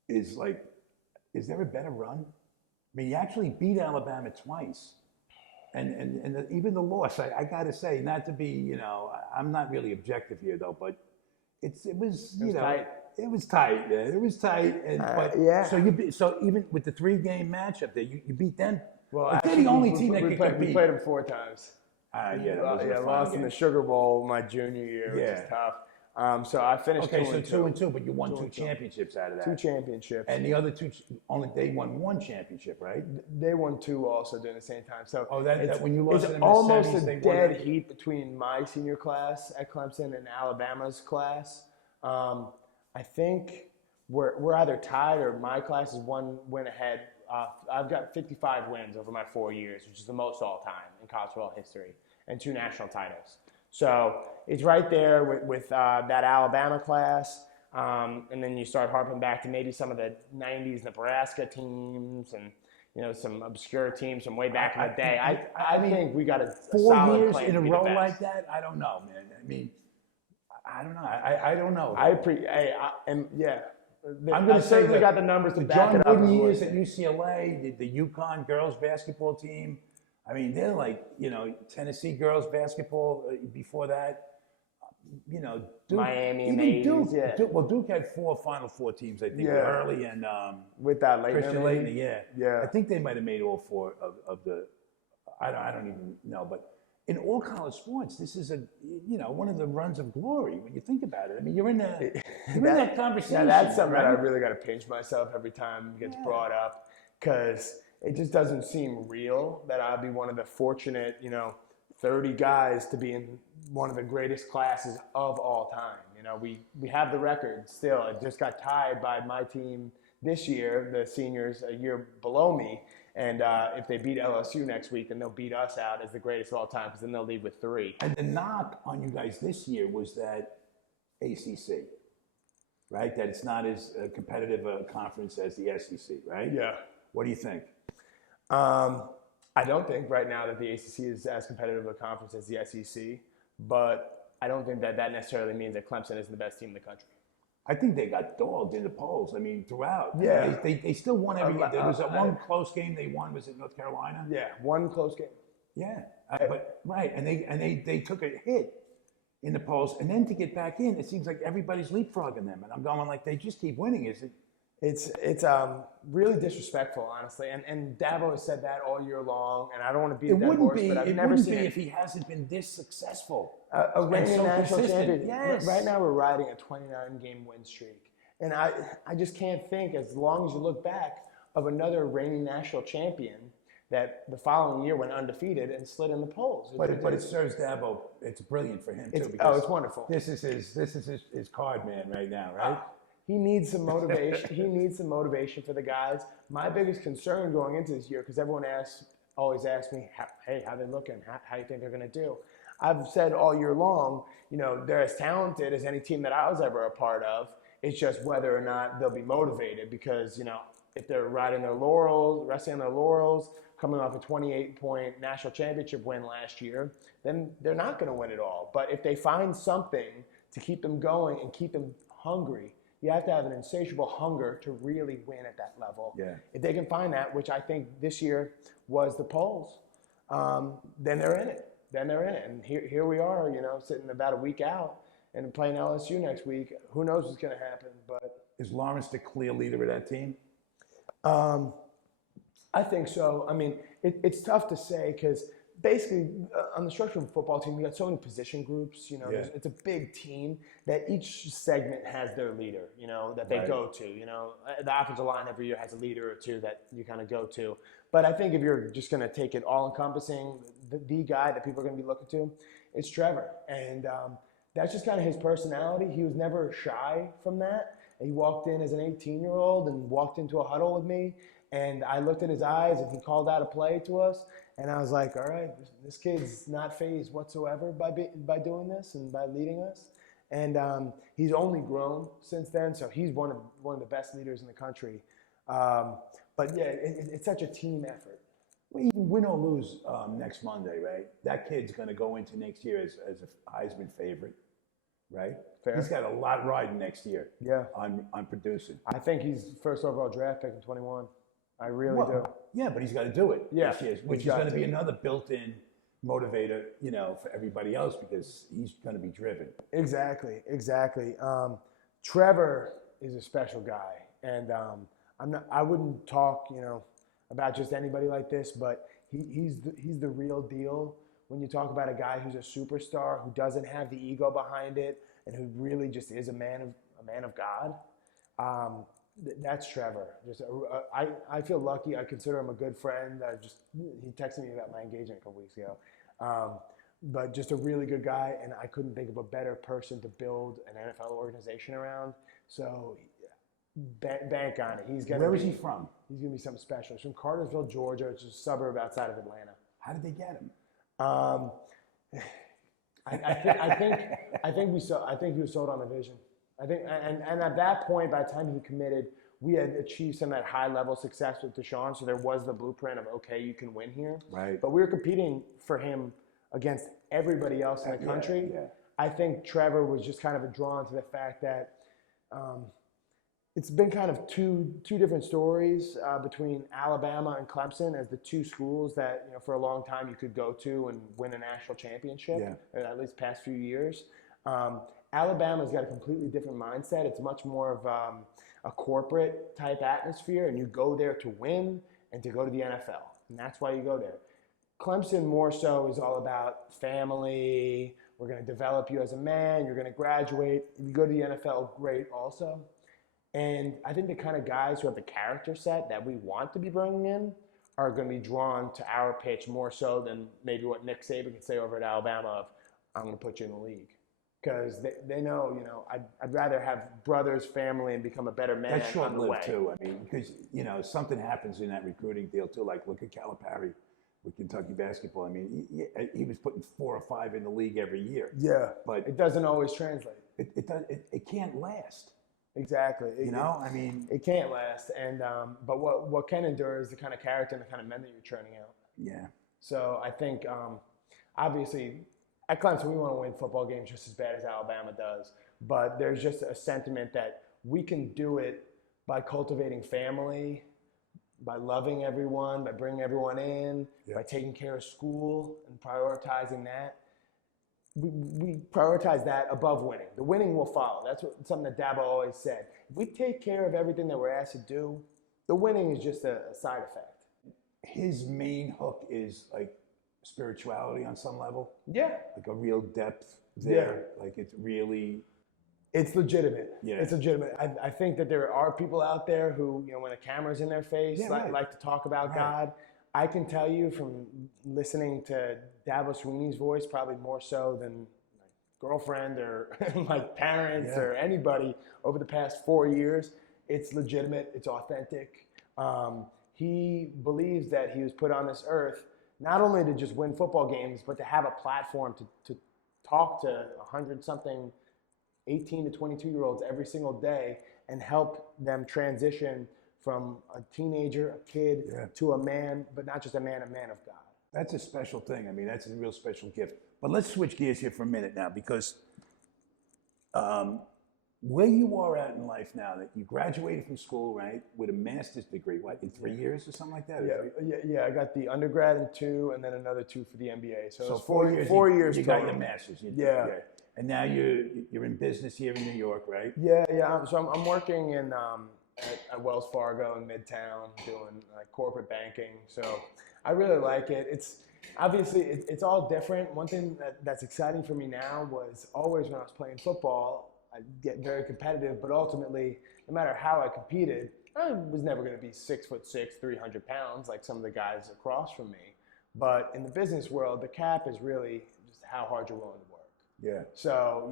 is there a better run? I mean, you actually beat Alabama twice. And even the loss, I got to say, not to be, I'm not really objective here though, but it was tight. It was tight, man. It was tight. So even with the 3-game matchup there, you beat them. Well, they're actually, the only team that we could compete. We played them 4 times. Lost in the Sugar Bowl my junior year, which is tough. So I finished 2-2, but you won 2 championships out of that. 2 championships. And the other 2, they won 1 championship, right? They won 2 also during the same time. So that when you lost it's them almost in the a semis, dead heat between my senior class at Clemson and Alabama's class. I think we're either tied or my class is 1 win ahead. I've got 55 wins over my 4 years, which is the most all time in college football history, and 2 national titles. So it's right there with that Alabama class. And then you start harping back to maybe some of the 90s Nebraska teams and, some obscure teams from way back in the day. I think we got a 4 solid years claim in to a be the row best. like that. I don't know, man. I mean, I don't know. I don't know. I'm going to say certainly got the numbers to the back John it up. Wooden years at UCLA, the UConn girls basketball team. I mean, they're like, Tennessee girls basketball before that. Duke, Miami in even the 80s, Duke, yeah. Duke had 4 Final Four teams, I think, Yeah. Early and With that Christian Leitner, Leitner, Yeah. I think they might have made all 4 of the. I don't even know, but in all college sports, this is one of the runs of glory when you think about it. I mean, you're in that conversation. Now that's something right? that I really got to pinch myself every time it gets brought up, because it just doesn't seem real that I'd be one of the fortunate, 30 guys to be in one of the greatest classes of all time. We have the record still. It just got tied by my team this year, the seniors a year below me. And if they beat LSU next week, then they'll beat us out as the greatest of all time, because then they'll leave with 3. And the knock on you guys this year was that ACC, right? That it's not as competitive a conference as the SEC, right? Yeah. What do you think? I don't think right now that the ACC is as competitive a conference as the SEC, but I don't think that necessarily means that Clemson isn't the best team in the country. I think they got dogged in the polls. I mean, throughout. Yeah. They still won every game. There was that one close game they won. Was it North Carolina? Yeah, one close game. Yeah, but right, and they took a hit in the polls, and then to get back in, it seems like everybody's leapfrogging them, and I'm going like, they just keep winning. Is it? It's really disrespectful, honestly, and Dabo has said that all year long, and I don't want to beat a dead horse, but I've never seen it. If he hasn't been this successful. A reigning national champion. Yes. Right now we're riding a 29-game win streak, and I just can't think, as long as you look back, of another reigning national champion that the following year went undefeated and slid in the polls. But it serves Dabo. It's brilliant for him too. It's wonderful. This is his card man right now, right? He needs some motivation. He needs some motivation for the guys. My biggest concern going into this year, because everyone always asks me, hey, how they looking? How you think they're going to do? I've said all year long, they're as talented as any team that I was ever a part of. It's just whether or not they'll be motivated, because, if they're resting on their laurels, coming off a 28-point national championship win last year, then they're not going to win it all. But if they find something to keep them going and keep them hungry, you have to have an insatiable hunger to really win at that level. Yeah. If they can find that, which I think this year was the polls, then they're in it. And here we are, sitting about a week out and playing LSU next week. Who knows what's going to happen? But is Lawrence the clear leader of that team? I think so. I mean, it's tough to say, because basically on the structure of a football team, you got so many position groups. It's a big team that each segment has their leader. That they go to. The offensive line every year has a leader or two that you kind of go to. But I think if you're just going to take it all encompassing, the guy that people are going to be looking to, it's Trevor, and that's just kind of his personality. He was never shy from that. He walked in as an 18-year-old and walked into a huddle with me, and I looked in his eyes and he called out a play to us, and I was like, all right, this kid's not fazed whatsoever by doing this and by leading us. And he's only grown since then, so he's one of the best leaders in the country. But yeah, it's such a team effort. Well, even win or lose next Monday, right? That kid's going to go into next year as a Heisman favorite, right? Fair. He's got a lot riding next year. Yeah. On producing. I think he's first overall draft pick in 21. I really do. Yeah, but he's got to do it. Yeah, this year, which is going to be another built-in motivator, for everybody else, because he's going to be driven. Exactly. Trevor is a special guy, and I wouldn't talk, about just anybody like this, but he's the real deal. When you talk about a guy who's a superstar, who doesn't have the ego behind it, and who really just is a man of God, that's Trevor. I feel lucky. I consider him a good friend. He texted me about my engagement a couple weeks ago. But just a really good guy, and I couldn't think of a better person to build an NFL organization around. So bank on it. Where is he from? He's going to be something special. He's from Cartersville, Georgia, which is a suburb outside of Atlanta. How did they get him? I think he was sold on the vision. I think, and at that point, by the time he committed, we had achieved some of that high level success with Deshaun. So there was the blueprint of, okay, you can win here. Right. But we were competing for him against everybody else in the country. Yeah. I think Trevor was just kind of drawn to the fact that it's been kind of two different stories between Alabama and Clemson as the two schools that, for a long time you could go to and win a national championship, at least past few years. Alabama's got a completely different mindset. It's much more of a corporate type atmosphere, and you go there to win and to go to the NFL, and that's why you go there. Clemson more so is all about family. We're going to develop you as a man. You're going to graduate. If you go to the NFL, great also. And I think the kind of guys who have the character set that we want to be bringing in are going to be drawn to our pitch more so than maybe what Nick Saban could say over at Alabama of, I'm going to put you in the league. Because they know, I'd rather have brothers, family, and become a better man. That's short-lived too. I mean, because, something happens in that recruiting deal too. Like, look at Calipari with Kentucky basketball. I mean, he was putting 4 or 5 in the league every year. Yeah, but it doesn't always translate. It can't last. Exactly. I mean, it can't last. And but what can endure is the kind of character and the kind of men that you're churning out. Yeah. So I think obviously at Clemson we want to win football games just as bad as Alabama does. But there's just a sentiment that we can do it by cultivating family, by loving everyone, by bringing everyone in, by taking care of school and prioritizing that. We prioritize that above winning. The winning will follow. That's something that Dabo always said. If we take care of everything that we're asked to do, the winning is just a side effect. His main hook is like spirituality on some level. Yeah. Like a real depth there. Yeah. Like it's legitimate. Yeah. It's legitimate. I think that there are people out there who, when a camera's in their face, like to talk about God. I can tell you from listening to Dabo Swinney's voice, probably more so than my girlfriend or my parents or anybody over the past 4 years, it's legitimate, it's authentic. He believes that he was put on this earth not only to just win football games, but to have a platform to talk to 100-something 18 to 22-year-olds every single day and help them transition from a teenager, a kid, to a man, but not just a man of God. That's a special thing. I mean, that's a real special gift. But let's switch gears here for a minute now, because where you are at in life now, that you graduated from school, right, with a master's degree, what, in 3 years or something like that? Yeah. I got the undergrad in 2 and then another 2 for the MBA. So it's 4 years. 4 years. You total. got your master's. Yeah. And now you're in business here in New York, right? Yeah. So I'm working in at Wells Fargo in Midtown doing corporate banking. So I really like it. It's obviously it's all different. One thing that's exciting for me now was always when I was playing football, I'd get very competitive, but ultimately, no matter how I competed, I was never going to be 6'6", 300 pounds like some of the guys across from me. But in the business world, the cap is really just how hard you're willing to work. Yeah. So,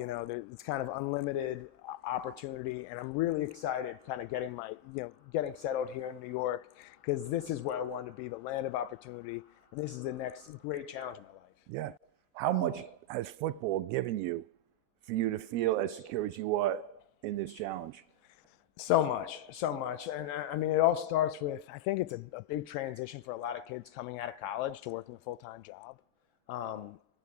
it's kind of unlimited opportunity, and I'm really excited kind of getting settled here in New York, because this is where I want to be, the land of opportunity, and this is the next great challenge in my life. Yeah. How much has football given you for you to feel as secure as you are in this challenge? So much. And I mean, it all starts with, I think it's a big transition for a lot of kids coming out of college to working a full-time job.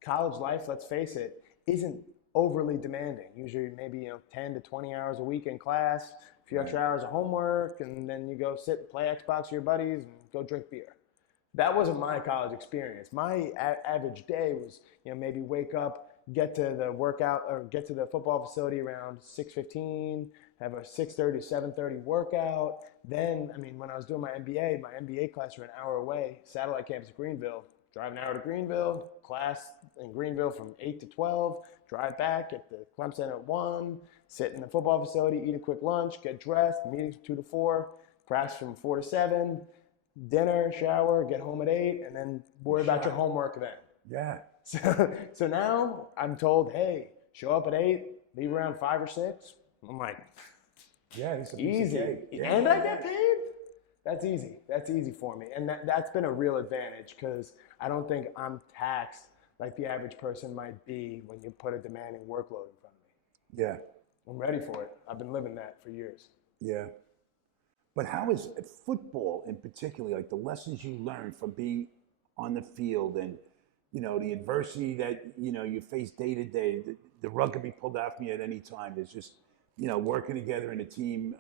College life, let's face it, isn't overly demanding. Usually maybe 10 to 20 hours a week in class, a few extra hours of homework, and then you go sit and play Xbox with your buddies and go drink beer. That wasn't my college experience. My average day was, maybe wake up, get to the workout or get to the football facility around 6:15, have a 6:30, 7:30 workout. Then, when I was doing my MBA class were an hour away, satellite campus at Greenville. Drive an hour to Greenville, class in Greenville from 8 to 12, drive back, get to Clemson at 1, sit in the football facility, eat a quick lunch, get dressed, meetings from 2 to 4, practice from 4 to 7, dinner, shower, get home at 8, and then worry about your homework then. Yeah. So now I'm told, hey, show up at 8, leave around 5 or 6. I'm like, it's easy. And I get paid? That's easy. That's easy for me. And that's been a real advantage, because I don't think I'm taxed like the average person might be when you put a demanding workload in front of me. Yeah. I'm ready for it. I've been living that for years. Yeah. But how is football in particular, like the lessons you learn from being on the field and, the adversity that, you face day to day, the rug can be pulled out from you at any time. There's just, working together in a team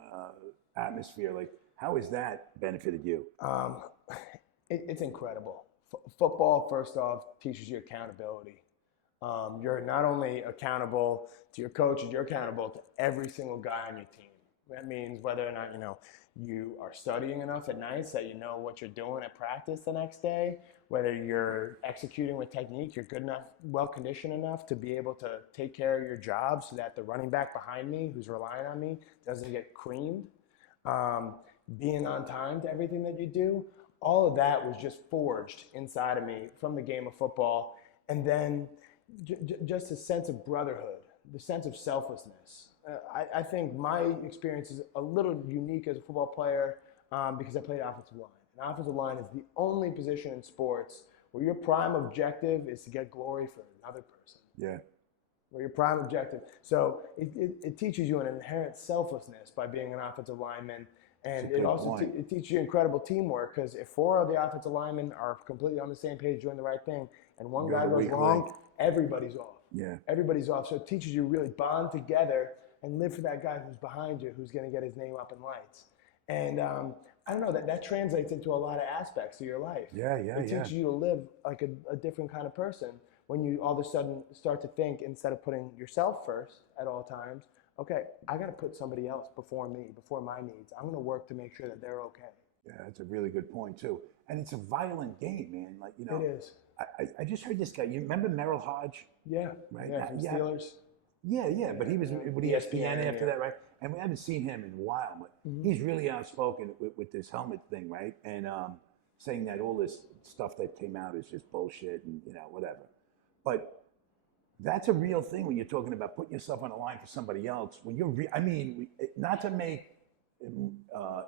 atmosphere. Like, how has that benefited you? It's incredible. Football, first off, teaches you accountability. You're not only accountable to your coaches, you're accountable to every single guy on your team. That means whether or not, you are studying enough at nights that you know what you're doing at practice the next day, whether you're executing with technique, you're good enough, well-conditioned enough to be able to take care of your job so that the running back behind me who's relying on me doesn't get creamed. Being on time to everything that you do, all of that was just forged inside of me from the game of football. And then just a sense of brotherhood, the sense of selflessness. I think my experience is a little unique as a football player because I played offensive line. And offensive line is the only position in sports where your prime objective is to get glory for another person. Yeah. Where your prime objective. So it teaches you an inherent selflessness by being an offensive lineman. And it also it teaches you incredible teamwork because if 4 of the offensive linemen are completely on the same page doing the right thing and one guy goes wrong, everybody's off. Yeah. Everybody's off. So it teaches you really bond together and live for that guy who's behind you, who's going to get his name up in lights. And I don't know, that translates into a lot of aspects of your life. It teaches you to live like a different kind of person when you all of a sudden start to think, instead of putting yourself first at all times, okay, I got to put somebody else before me, before my needs. I'm going to work to make sure that they're okay. Yeah, that's a really good point too. And it's a violent game, man. Like, It is. I just heard this guy. You remember Merrill Hodge? Yeah. Right. Yeah, from Steelers. Yeah. But he was with ESPN after that, right? And we haven't seen him in a while. But he's really outspoken with this helmet thing, right? And saying that all this stuff that came out is just bullshit and whatever. But that's a real thing when you're talking about putting yourself on the line for somebody else. When you're, not to make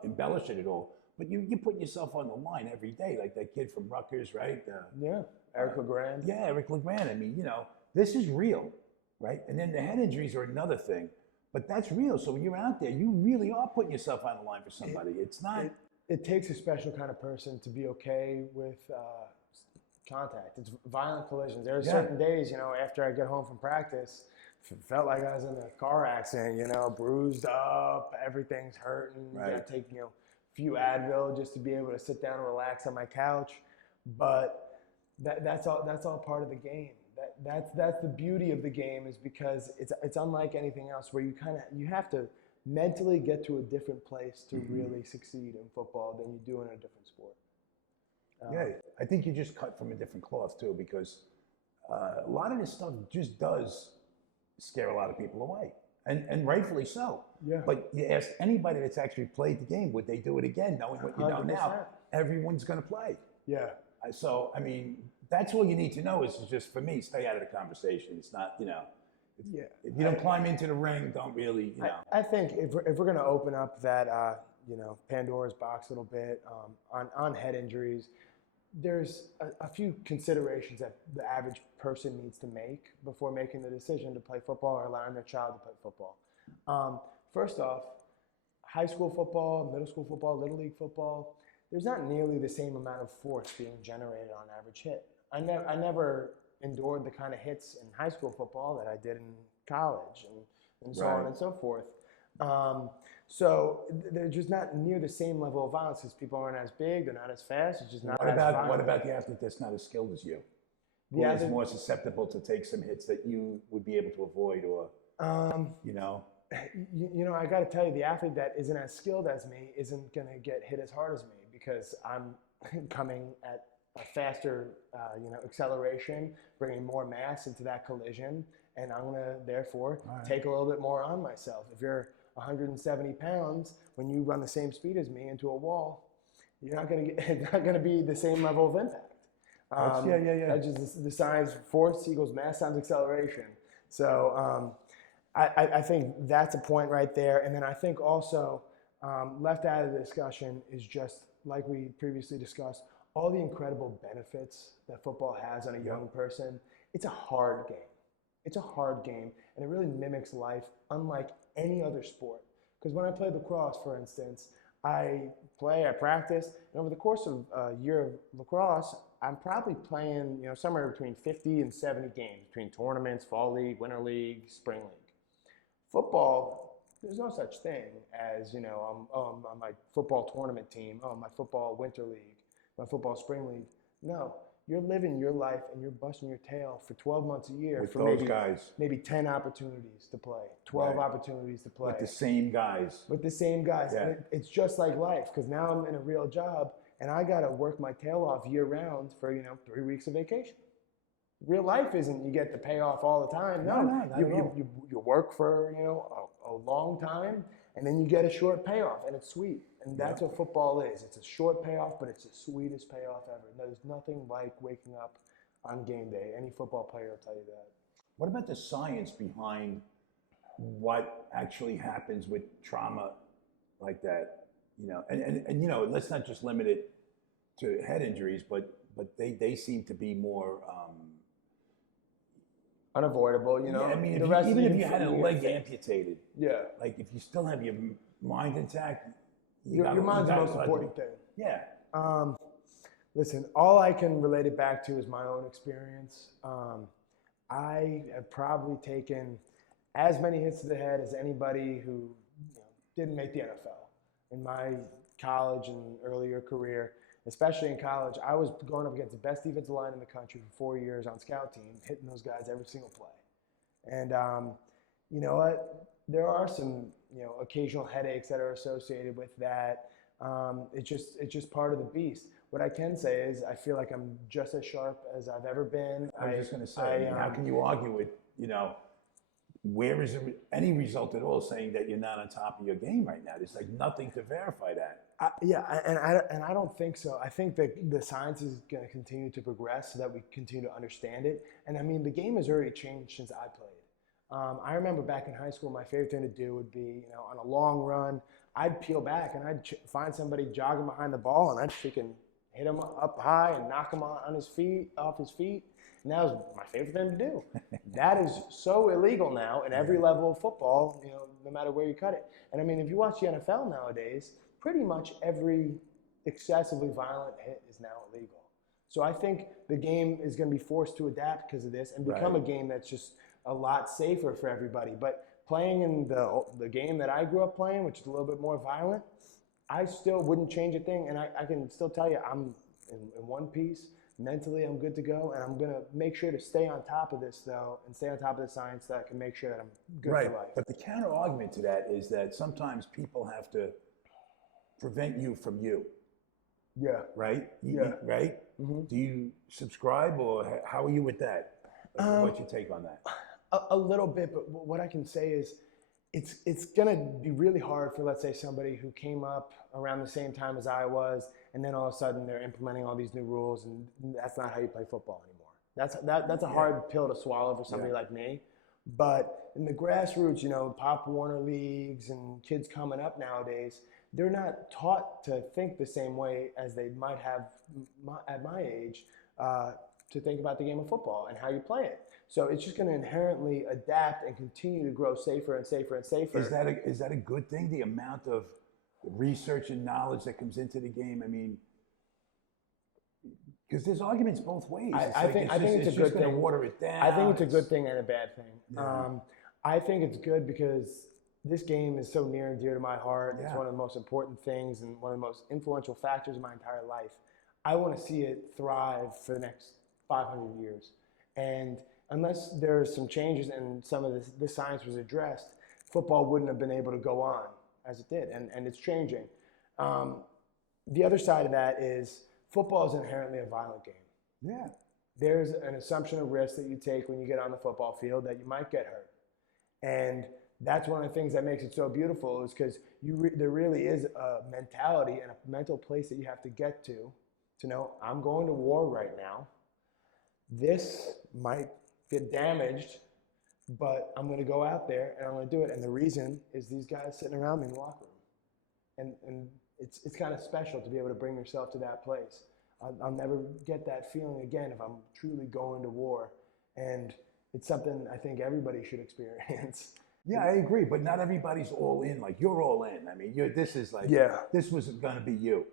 embellish it at all, but you're putting yourself on the line every day, like that kid from Rutgers, right? Eric LeGrand. Yeah, Eric LeGrand. I mean, this is real, right? And then the head injuries are another thing, but that's real. So when you're out there, you really are putting yourself on the line for somebody. It's not. It takes a special kind of person to be okay with contact. It's violent collisions. There are certain days, after I get home from practice, felt like I was in a car accident, bruised up, everything's hurting. Right. You gotta take, a few Advil just to be able to sit down and relax on my couch. But that's all part of the game. That's the beauty of the game, is because it's unlike anything else, where you have to mentally get to a different place to really succeed in football than you do in a different sport. I think you just cut from a different cloth too, because a lot of this stuff just does scare a lot of people away, and rightfully so. Yeah. But you ask anybody that's actually played the game, would they do it again, knowing what you know 100%. now? Everyone's going to play. Yeah. So, that's all you need to know is just, for me, stay out of the conversation. It's not, if you don't climb into the ring, don't really, I think if we're going to open up that, Pandora's box a little bit on head injuries, there's a few considerations that the average person needs to make before making the decision to play football or allowing their child to play football. First off, high school football, middle school football, little league football, there's not nearly the same amount of force being generated on average hit. I never endured the kind of hits in high school football that I did in college and so on and so forth. So they're just not near the same level of violence because people aren't as big, they're not as fast, it's just not as violent. What about the athlete that's not as skilled as you? Who is more susceptible to take some hits that you would be able to avoid, or, I got to tell you, the athlete that isn't as skilled as me isn't going to get hit as hard as me because I'm coming at a faster, acceleration, bringing more mass into that collision, and I'm going to therefore take a little bit more on myself. If you're 170 pounds, when you run the same speed as me into a wall, it's not going to be the same level of impact. That's just the size force equals mass times acceleration. So I think that's a point right there. And then I think also left out of the discussion is just like we previously discussed, all the incredible benefits that football has on a young person, it's a hard game. It's a hard game, and it really mimics life unlike any other sport. Because when I play lacrosse, for instance, I practice, and over the course of a year of lacrosse, I'm probably playing, somewhere between 50 and 70 games between tournaments, fall league, winter league, spring league. Football, there's no such thing as, I'm on my football tournament team, my football winter league, my football spring league. No, you're living your life and you're busting your tail for 12 months a year with for those guys. Maybe 10 opportunities to play, 12 opportunities to play. With the same guys. With the same guys. Yeah. And it's just like life, because now I'm in a real job and I got to work my tail off year round for, 3 weeks of vacation. Real life isn't you get the payoff all the time. No, you work for, a long time, and then you get a short payoff, and it's sweet. And that's what football is. It's a short payoff, but it's the sweetest payoff ever. There's nothing like waking up on game day. Any football player will tell you that. What about the science behind what actually happens with trauma like that? And let's not just limit it to head injuries, but they seem to be more unavoidable. Yeah, I mean, even if you had a leg amputated, like if you still have your mind intact, your mind's the most important thing. Yeah. Listen, all I can relate it back to is my own experience. I have probably taken as many hits to the head as anybody who didn't make the NFL. In my college and earlier career, especially in college, I was going up against the best defensive line in the country for 4 years on scout team, hitting those guys every single play. And you know what? There are some occasional headaches that are associated with that. It's just part of the beast. What I can say is I feel like I'm just as sharp as I've ever been. I was just going to say, how can you argue with, where is any result at all saying that you're not on top of your game right now? There's like nothing to verify that. And I don't think so. I think that the science is going to continue to progress so that we continue to understand it. And I mean, the game has already changed since I played. I remember back in high school, my favorite thing to do would be, on a long run, I'd peel back and I'd find somebody jogging behind the ball and I'd freaking hit him up high and knock him off his feet. And that was my favorite thing to do. That is so illegal now in every level of football, no matter where you cut it. And I mean, if you watch the NFL nowadays, pretty much every excessively violent hit is now illegal. So I think the game is going to be forced to adapt because of this and become a game that's just a lot safer for everybody. But playing in the game that I grew up playing, which is a little bit more violent, I still wouldn't change a thing. And I can still tell you I'm in one piece. Mentally, I'm good to go, and I'm going to make sure to stay on top of this, though, and stay on top of the science that I can make sure that I'm good for life. But the counter argument to that is that sometimes people have to prevent you from you. Yeah. Right? Right? Mm-hmm. Do you subscribe, or how are you with that? What's your take on that? A little bit, but what I can say is it's going to be really hard for, let's say, somebody who came up around the same time as I was, and then all of a sudden they're implementing all these new rules, and that's not how you play football anymore. That's a hard pill to swallow for somebody like me. But in the grassroots, Pop Warner leagues and kids coming up nowadays, they're not taught to think the same way as they might have at my age to think about the game of football and how you play it. So it's just going to inherently adapt and continue to grow safer and safer and safer. Is that a good thing? The amount of research and knowledge that comes into the game. I mean, because there's arguments both ways. I think it's a good thing. To water it down. I think it's a good thing and a bad thing. Yeah. I think it's good because this game is so near and dear to my heart. It's one of the most important things and one of the most influential factors in my entire life. I want to see it thrive for the next 500 years. And unless there's some changes and some of this science was addressed, football wouldn't have been able to go on as it did, and it's changing. The other side of that is football is inherently a violent game. Yeah. There's an assumption of risk that you take when you get on the football field that you might get hurt. And that's one of the things that makes it so beautiful is because there really is a mentality and a mental place that you have to get to know, I'm going to war right now. This might get damaged, but I'm going to go out there and I'm going to do it. And the reason is these guys sitting around me in the locker room. And it's kind of special to be able to bring yourself to that place. I'll never get that feeling again if I'm truly going to war. And it's something I think everybody should experience. Yeah, I agree, but not everybody's all in. Like you're all in. I mean, this is like this was going to be you.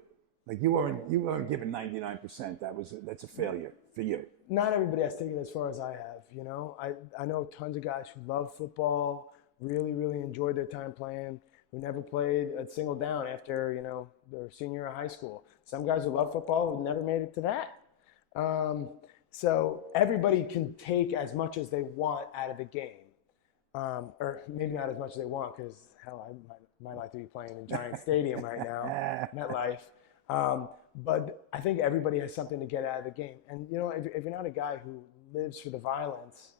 Like you weren't given 99%. That's a failure for you. Not everybody has taken it as far as I have. You know, I know tons of guys who love football, really really enjoyed their time playing, who never played a single down after their senior year of high school. Some guys who love football who never made it to that. So everybody can take as much as they want out of the game. Or maybe not as much as they want, because hell, I might like to be playing in Giant Stadium right now, MetLife. But I think everybody has something to get out of the game. And if you're not a guy who lives for the violence,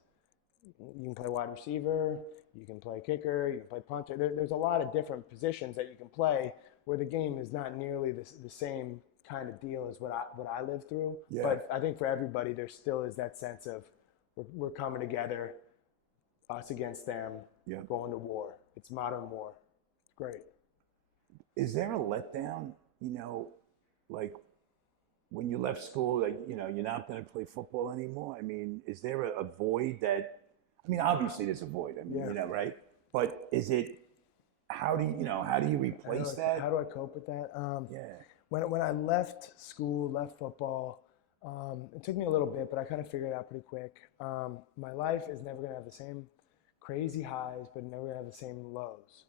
you can play wide receiver, you can play kicker, you can play punter. There's a lot of different positions that you can play where the game is not nearly the same kind of deal as what I lived through. Yeah. But I think for everybody, there still is that sense of we're coming together, us against them, going to war. It's modern war. It's great. Is there a letdown, like when you left school, like, you're not going to play football anymore? I mean, is there a void that, obviously there's a void, right? But is it, how do you replace that? How do I cope with that? When I left school, left football, it took me a little bit, but I kind of figured it out pretty quick. My life is never going to have the same crazy highs, but never going to have the same lows.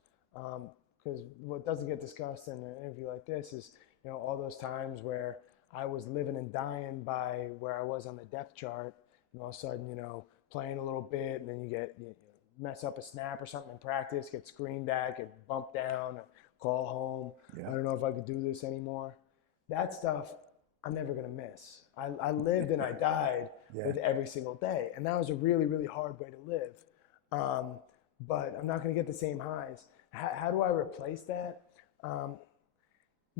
Because what doesn't get discussed in an interview like this is, all those times where I was living and dying by where I was on the depth chart, and all of a sudden, playing a little bit, and then you mess up a snap or something in practice, get screamed at, get bumped down, call home. I don't know if I could do this anymore. That stuff I'm never going to miss. I lived and I died with every single day. And that was a really, really hard way to live. But I'm not going to get the same highs. How do I replace that?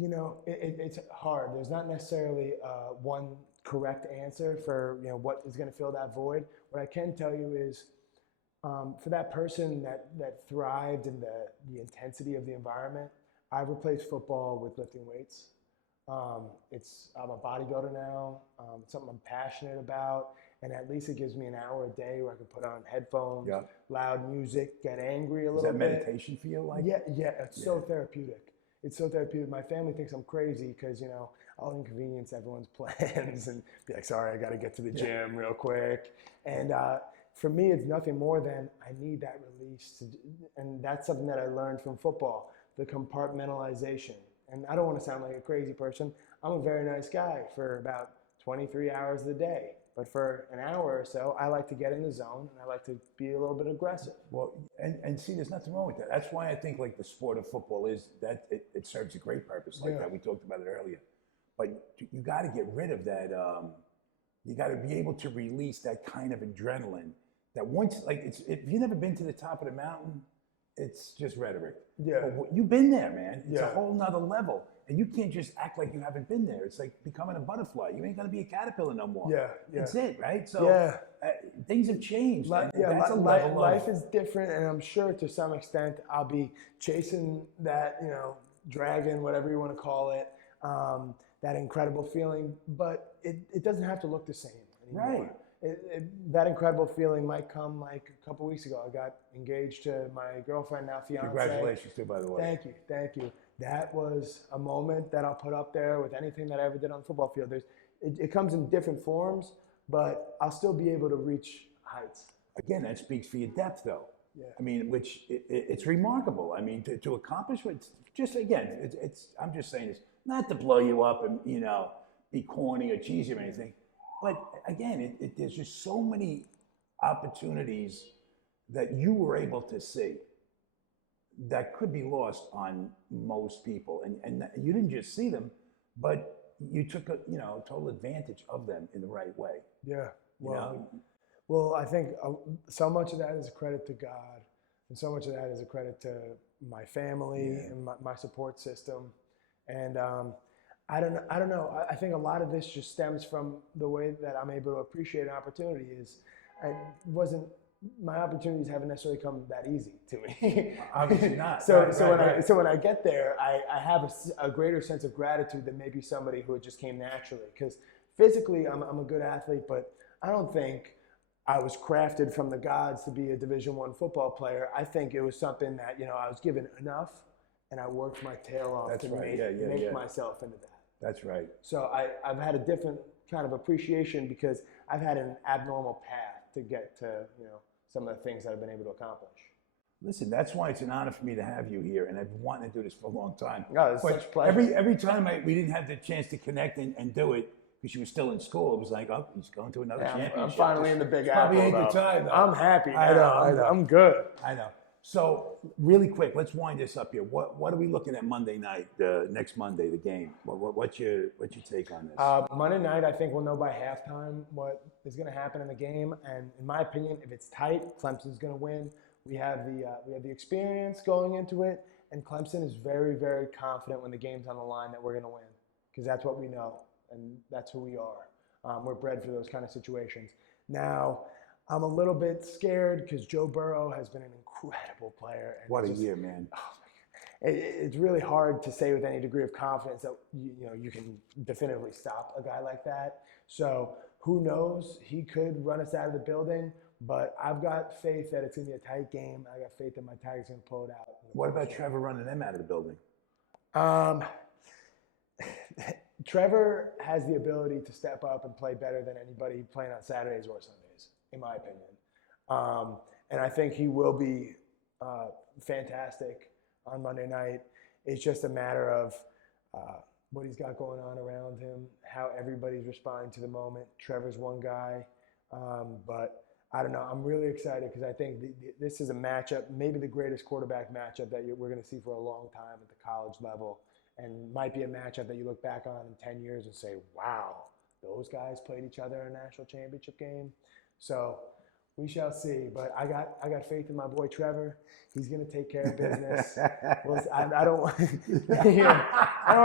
It's hard. There's not necessarily one correct answer for what is going to fill that void. What I can tell you is for that person that thrived in the intensity of the environment, I've replaced football with lifting weights. I'm a bodybuilder now. It's something I'm passionate about, and at least it gives me an hour a day where I can put on headphones, loud music, get angry a little bit. Is that meditation for you? It's so therapeutic. It's so therapeutic. My family thinks I'm crazy because I'll inconvenience everyone's plans and be like, sorry, I got to get to the gym real quick. And for me, it's nothing more than I need that release, and that's something that I learned from football, the compartmentalization. And I don't want to sound like a crazy person. I'm a very nice guy for about 23 hours a day. But for an hour or so, I like to get in the zone, and I like to be a little bit aggressive. Well, and see, there's nothing wrong with that. That's why I think like the sport of football is that it serves a great purpose like that. We talked about it earlier. But you got to get rid of that. You got to be able to release that kind of adrenaline that once, like, if you've never been to the top of the mountain, it's just rhetoric. But you've been there, man. It's a whole nother level. And you can't just act like you haven't been there. It's like becoming a butterfly. You ain't going to be a caterpillar no more. That's it, right? So things have changed. Life is different, and I'm sure to some extent I'll be chasing that, dragon, whatever you want to call it, that incredible feeling. But it doesn't have to look the same anymore. Right. That incredible feeling might come like a couple weeks ago. I got engaged to my girlfriend, now fiance. Congratulations too, by the way. Thank you. That was a moment that I'll put up there with anything that I ever did on the football field. It comes in different forms, but I'll still be able to reach heights. Again, that speaks for your depth, though. Which it's remarkable. To accomplish what, just again, I'm just saying this, not to blow you up and be corny or cheesy or anything. But again, there's just so many opportunities that you were able to see that could be lost on most people. And you didn't just see them, but you took total advantage of them in the right way. Well, I think so much of that is a credit to God, and so much of that is a credit to my family and my support system. And I don't know. I think a lot of this just stems from the way that I'm able to appreciate an opportunity. I wasn't my opportunities haven't necessarily come that easy to me. Obviously not. So Right. when I get there, I have a greater sense of gratitude than maybe somebody who it just came naturally. Because physically, I'm a good athlete, but I don't think I was crafted from the gods to be a Division I football player. I think it was something that, you know, I was given enough, and I worked my tail off That's to right. make myself into that. That's right. So I've had a different kind of appreciation because I've had an abnormal path to get to, you know, some of the things that I've been able to accomplish. Listen, that's why it's an honor for me to have you here, and I've been wanting to do this for a long time. No, it's But such a pleasure. every time we didn't have the chance to connect and do it because you were still in school, it was like, oh, he's going to another championship. I'm finally in the Big Probably Apple. ain't the time, though. I'm happy. I know. I'm good. I know. So really quick, let's wind this up here. What are we looking at Monday night? Next Monday, the game. What's your take on this? Monday night, I think we'll know by halftime what is going to happen in the game. And in my opinion, if it's tight, Clemson's going to win. We have the experience going into it, and Clemson is very, very confident when the game's on the line that we're going to win, because that's what we know and that's who we are. We're bred for those kind of situations. Now, I'm a little bit scared because Joe Burrow has been an incredible player. And What a year, man. Oh my God. It's really hard to say with any degree of confidence that you can definitively stop a guy like that. So who knows? He could run us out of the building, but I've got faith that it's going to be a tight game. I got faith that my Tigers are going to pull it out. What about Trevor running them out of the building? Trevor has the ability to step up and play better than anybody playing on Saturdays or Sundays, in my opinion. And I think he will be fantastic on Monday night. It's just a matter of what he's got going on around him, how everybody's responding to the moment. Trevor's one guy, but I don't know. I'm really excited because I think this is a matchup, maybe the greatest quarterback matchup that we're going to see for a long time at the college level, and might be a matchup that you look back on in 10 years and say, wow, those guys played each other in a national championship game. So we shall see. But I got faith in my boy Trevor. He's going to take care of business. I don't want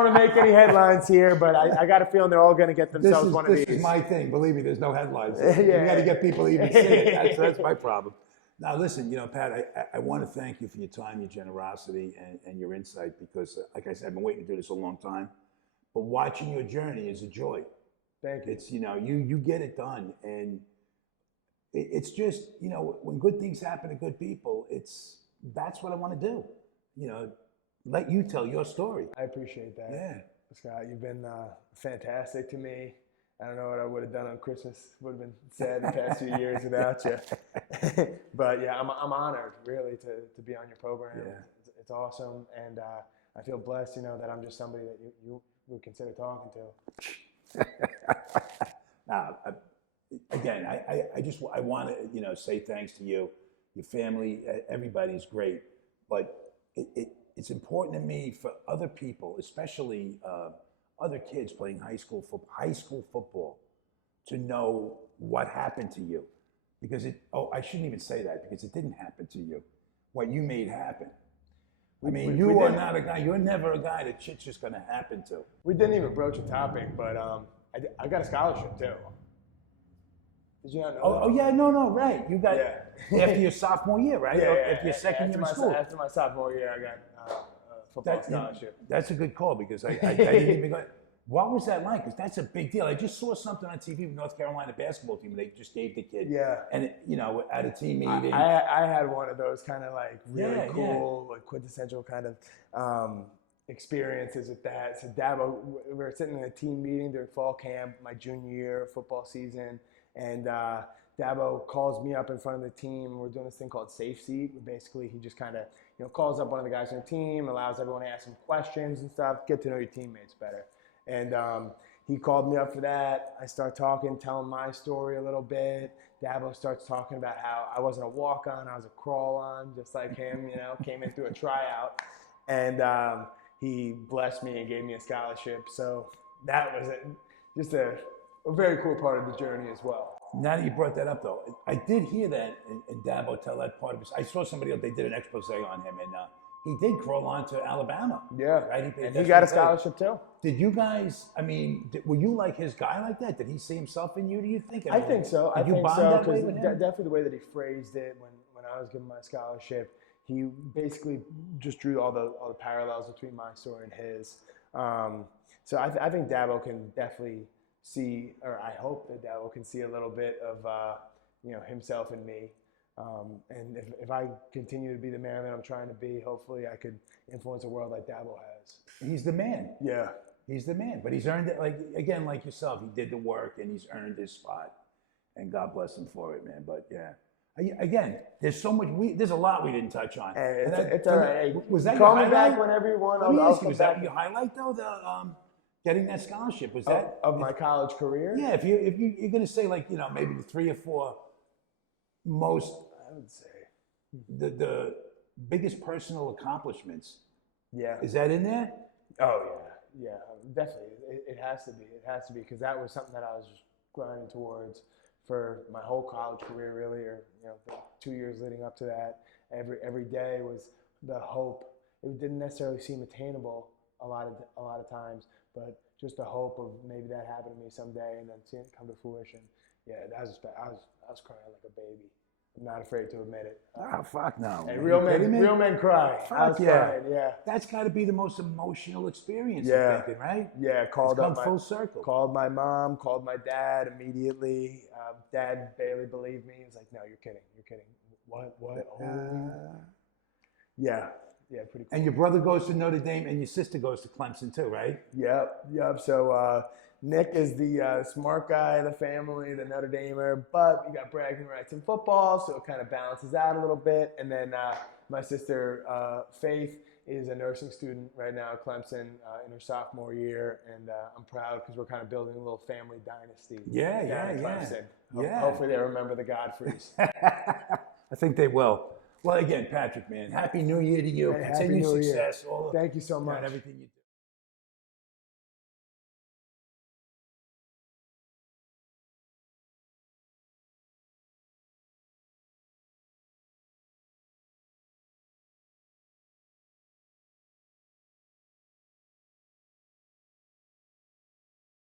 to make any headlines here, but I got a feeling they're all going to get themselves one of these. This is my thing. Believe me, there's no headlines. You got to get people to even see it. That's my problem. Now, listen, Pat, I want to thank you for your time, your generosity, and your insight because, like I said, I've been waiting to do this a long time. But watching your journey is a joy. Thank you. It's, you get it done. And it's just, when good things happen to good people, that's what I want to do. Let you tell your story. I appreciate that. Yeah. Scott, you've been fantastic to me. I don't know what I would have done on Christmas. Would have been sad the past few years without you. But yeah, I'm honored really to be on your program. Yeah. It's awesome, and I feel blessed, that I'm just somebody that you would consider talking to. Now, again, I want to say thanks to you, your family, everybody's great, but it's important to me for other people, especially other kids playing high school football, to know what happened to you, because I shouldn't even say that because it didn't happen to you. What you made happen. I mean, you are not a guy. You're never a guy that shit's just going to happen to. We didn't even broach a topic, but I got a scholarship too. Did you not know? Oh yeah, no, right. You got after your sophomore year, right? Yeah, after your second year in school. After my sophomore year, I got a football scholarship. That's a good call because I didn't even go. What was that like? Because that's a big deal. I just saw something on TV with North Carolina basketball team. They just gave the kid. Yeah. And at a team meeting. I had one of those kind of like really cool, like quintessential kind of experiences with that. So Dabo, we were sitting in a team meeting during fall camp, my junior year football season, and Dabo calls me up in front of the team. We're doing this thing called Safe Seat. Where basically, he just kind of calls up one of the guys on the team, allows everyone to ask him questions and stuff, get to know your teammates better. And he called me up for that. I start talking, telling my story a little bit. Dabo starts talking about how I wasn't a walk-on, I was a crawl-on, just like him, came in through a tryout. And he blessed me and gave me a scholarship. So that was just a very cool part of the journey as well. Now that you brought that up, though, I did hear that, and Dabo tell that part of it. I saw somebody else, they did an expose on him, and he did crawl on to Alabama. Yeah, right. And he got a scholarship too. Did you guys? I mean, were you like his guy like that? Did he see himself in you? Do you think? I think so. Did you bond that way with him? Definitely the way that he phrased it when I was given my scholarship, he basically just drew all the parallels between my story and his. So I think Dabo can definitely see, or I hope that Dabo can see a little bit of himself in me. And if I continue to be the man that I'm trying to be, hopefully I could influence a world like Dabo has. He's the man. Yeah. He's the man. But he's earned it, like yourself. He did the work and he's earned his spot. And God bless him for it, man. But yeah. Again, there's so much. There's a lot we didn't touch on. It's all right. Was that call your me highlight? back whenever you want. Let me ask you, come was back. that your highlight though? The getting that scholarship, was that of my college career? Yeah. If you're gonna say like maybe the 3 or 4 most, I would say the biggest personal accomplishments. Yeah. Is that in there? Oh yeah, definitely. It has to be. It has to be because that was something that I was just grinding towards for my whole college career, really, or the 2 years leading up to that. Every day was the hope. It didn't necessarily seem attainable a lot of times, but just the hope of maybe that happened to me someday, and then seeing it come to fruition. Yeah, I was crying like a baby. I'm not afraid to admit it. Oh, fuck no. And real men cry. Fuck crying, yeah. That's got to be the most emotional experience, Yeah. I'm thinking, right? Yeah, It's come full circle. Called my mom, called my dad immediately. Dad barely believed me. He was like, "No, you're kidding. You're kidding. What? Oh. Yeah, pretty cool. And your brother goes to Notre Dame and your sister goes to Clemson too, right? Yep. So Nick is the smart guy of the family, the Notre Damer, but you got bragging rights in football, so it kind of balances out a little bit. And then my sister, Faith, is a nursing student right now at Clemson in her sophomore year, and I'm proud because we're kind of building a little family dynasty. At Clemson. Yeah. Hopefully they remember the Godfreys. I think they will. Well, again, Patrick, man, Happy New Year to you. Hey, Continued Happy New Year. success. Thank you so much. Everything you do.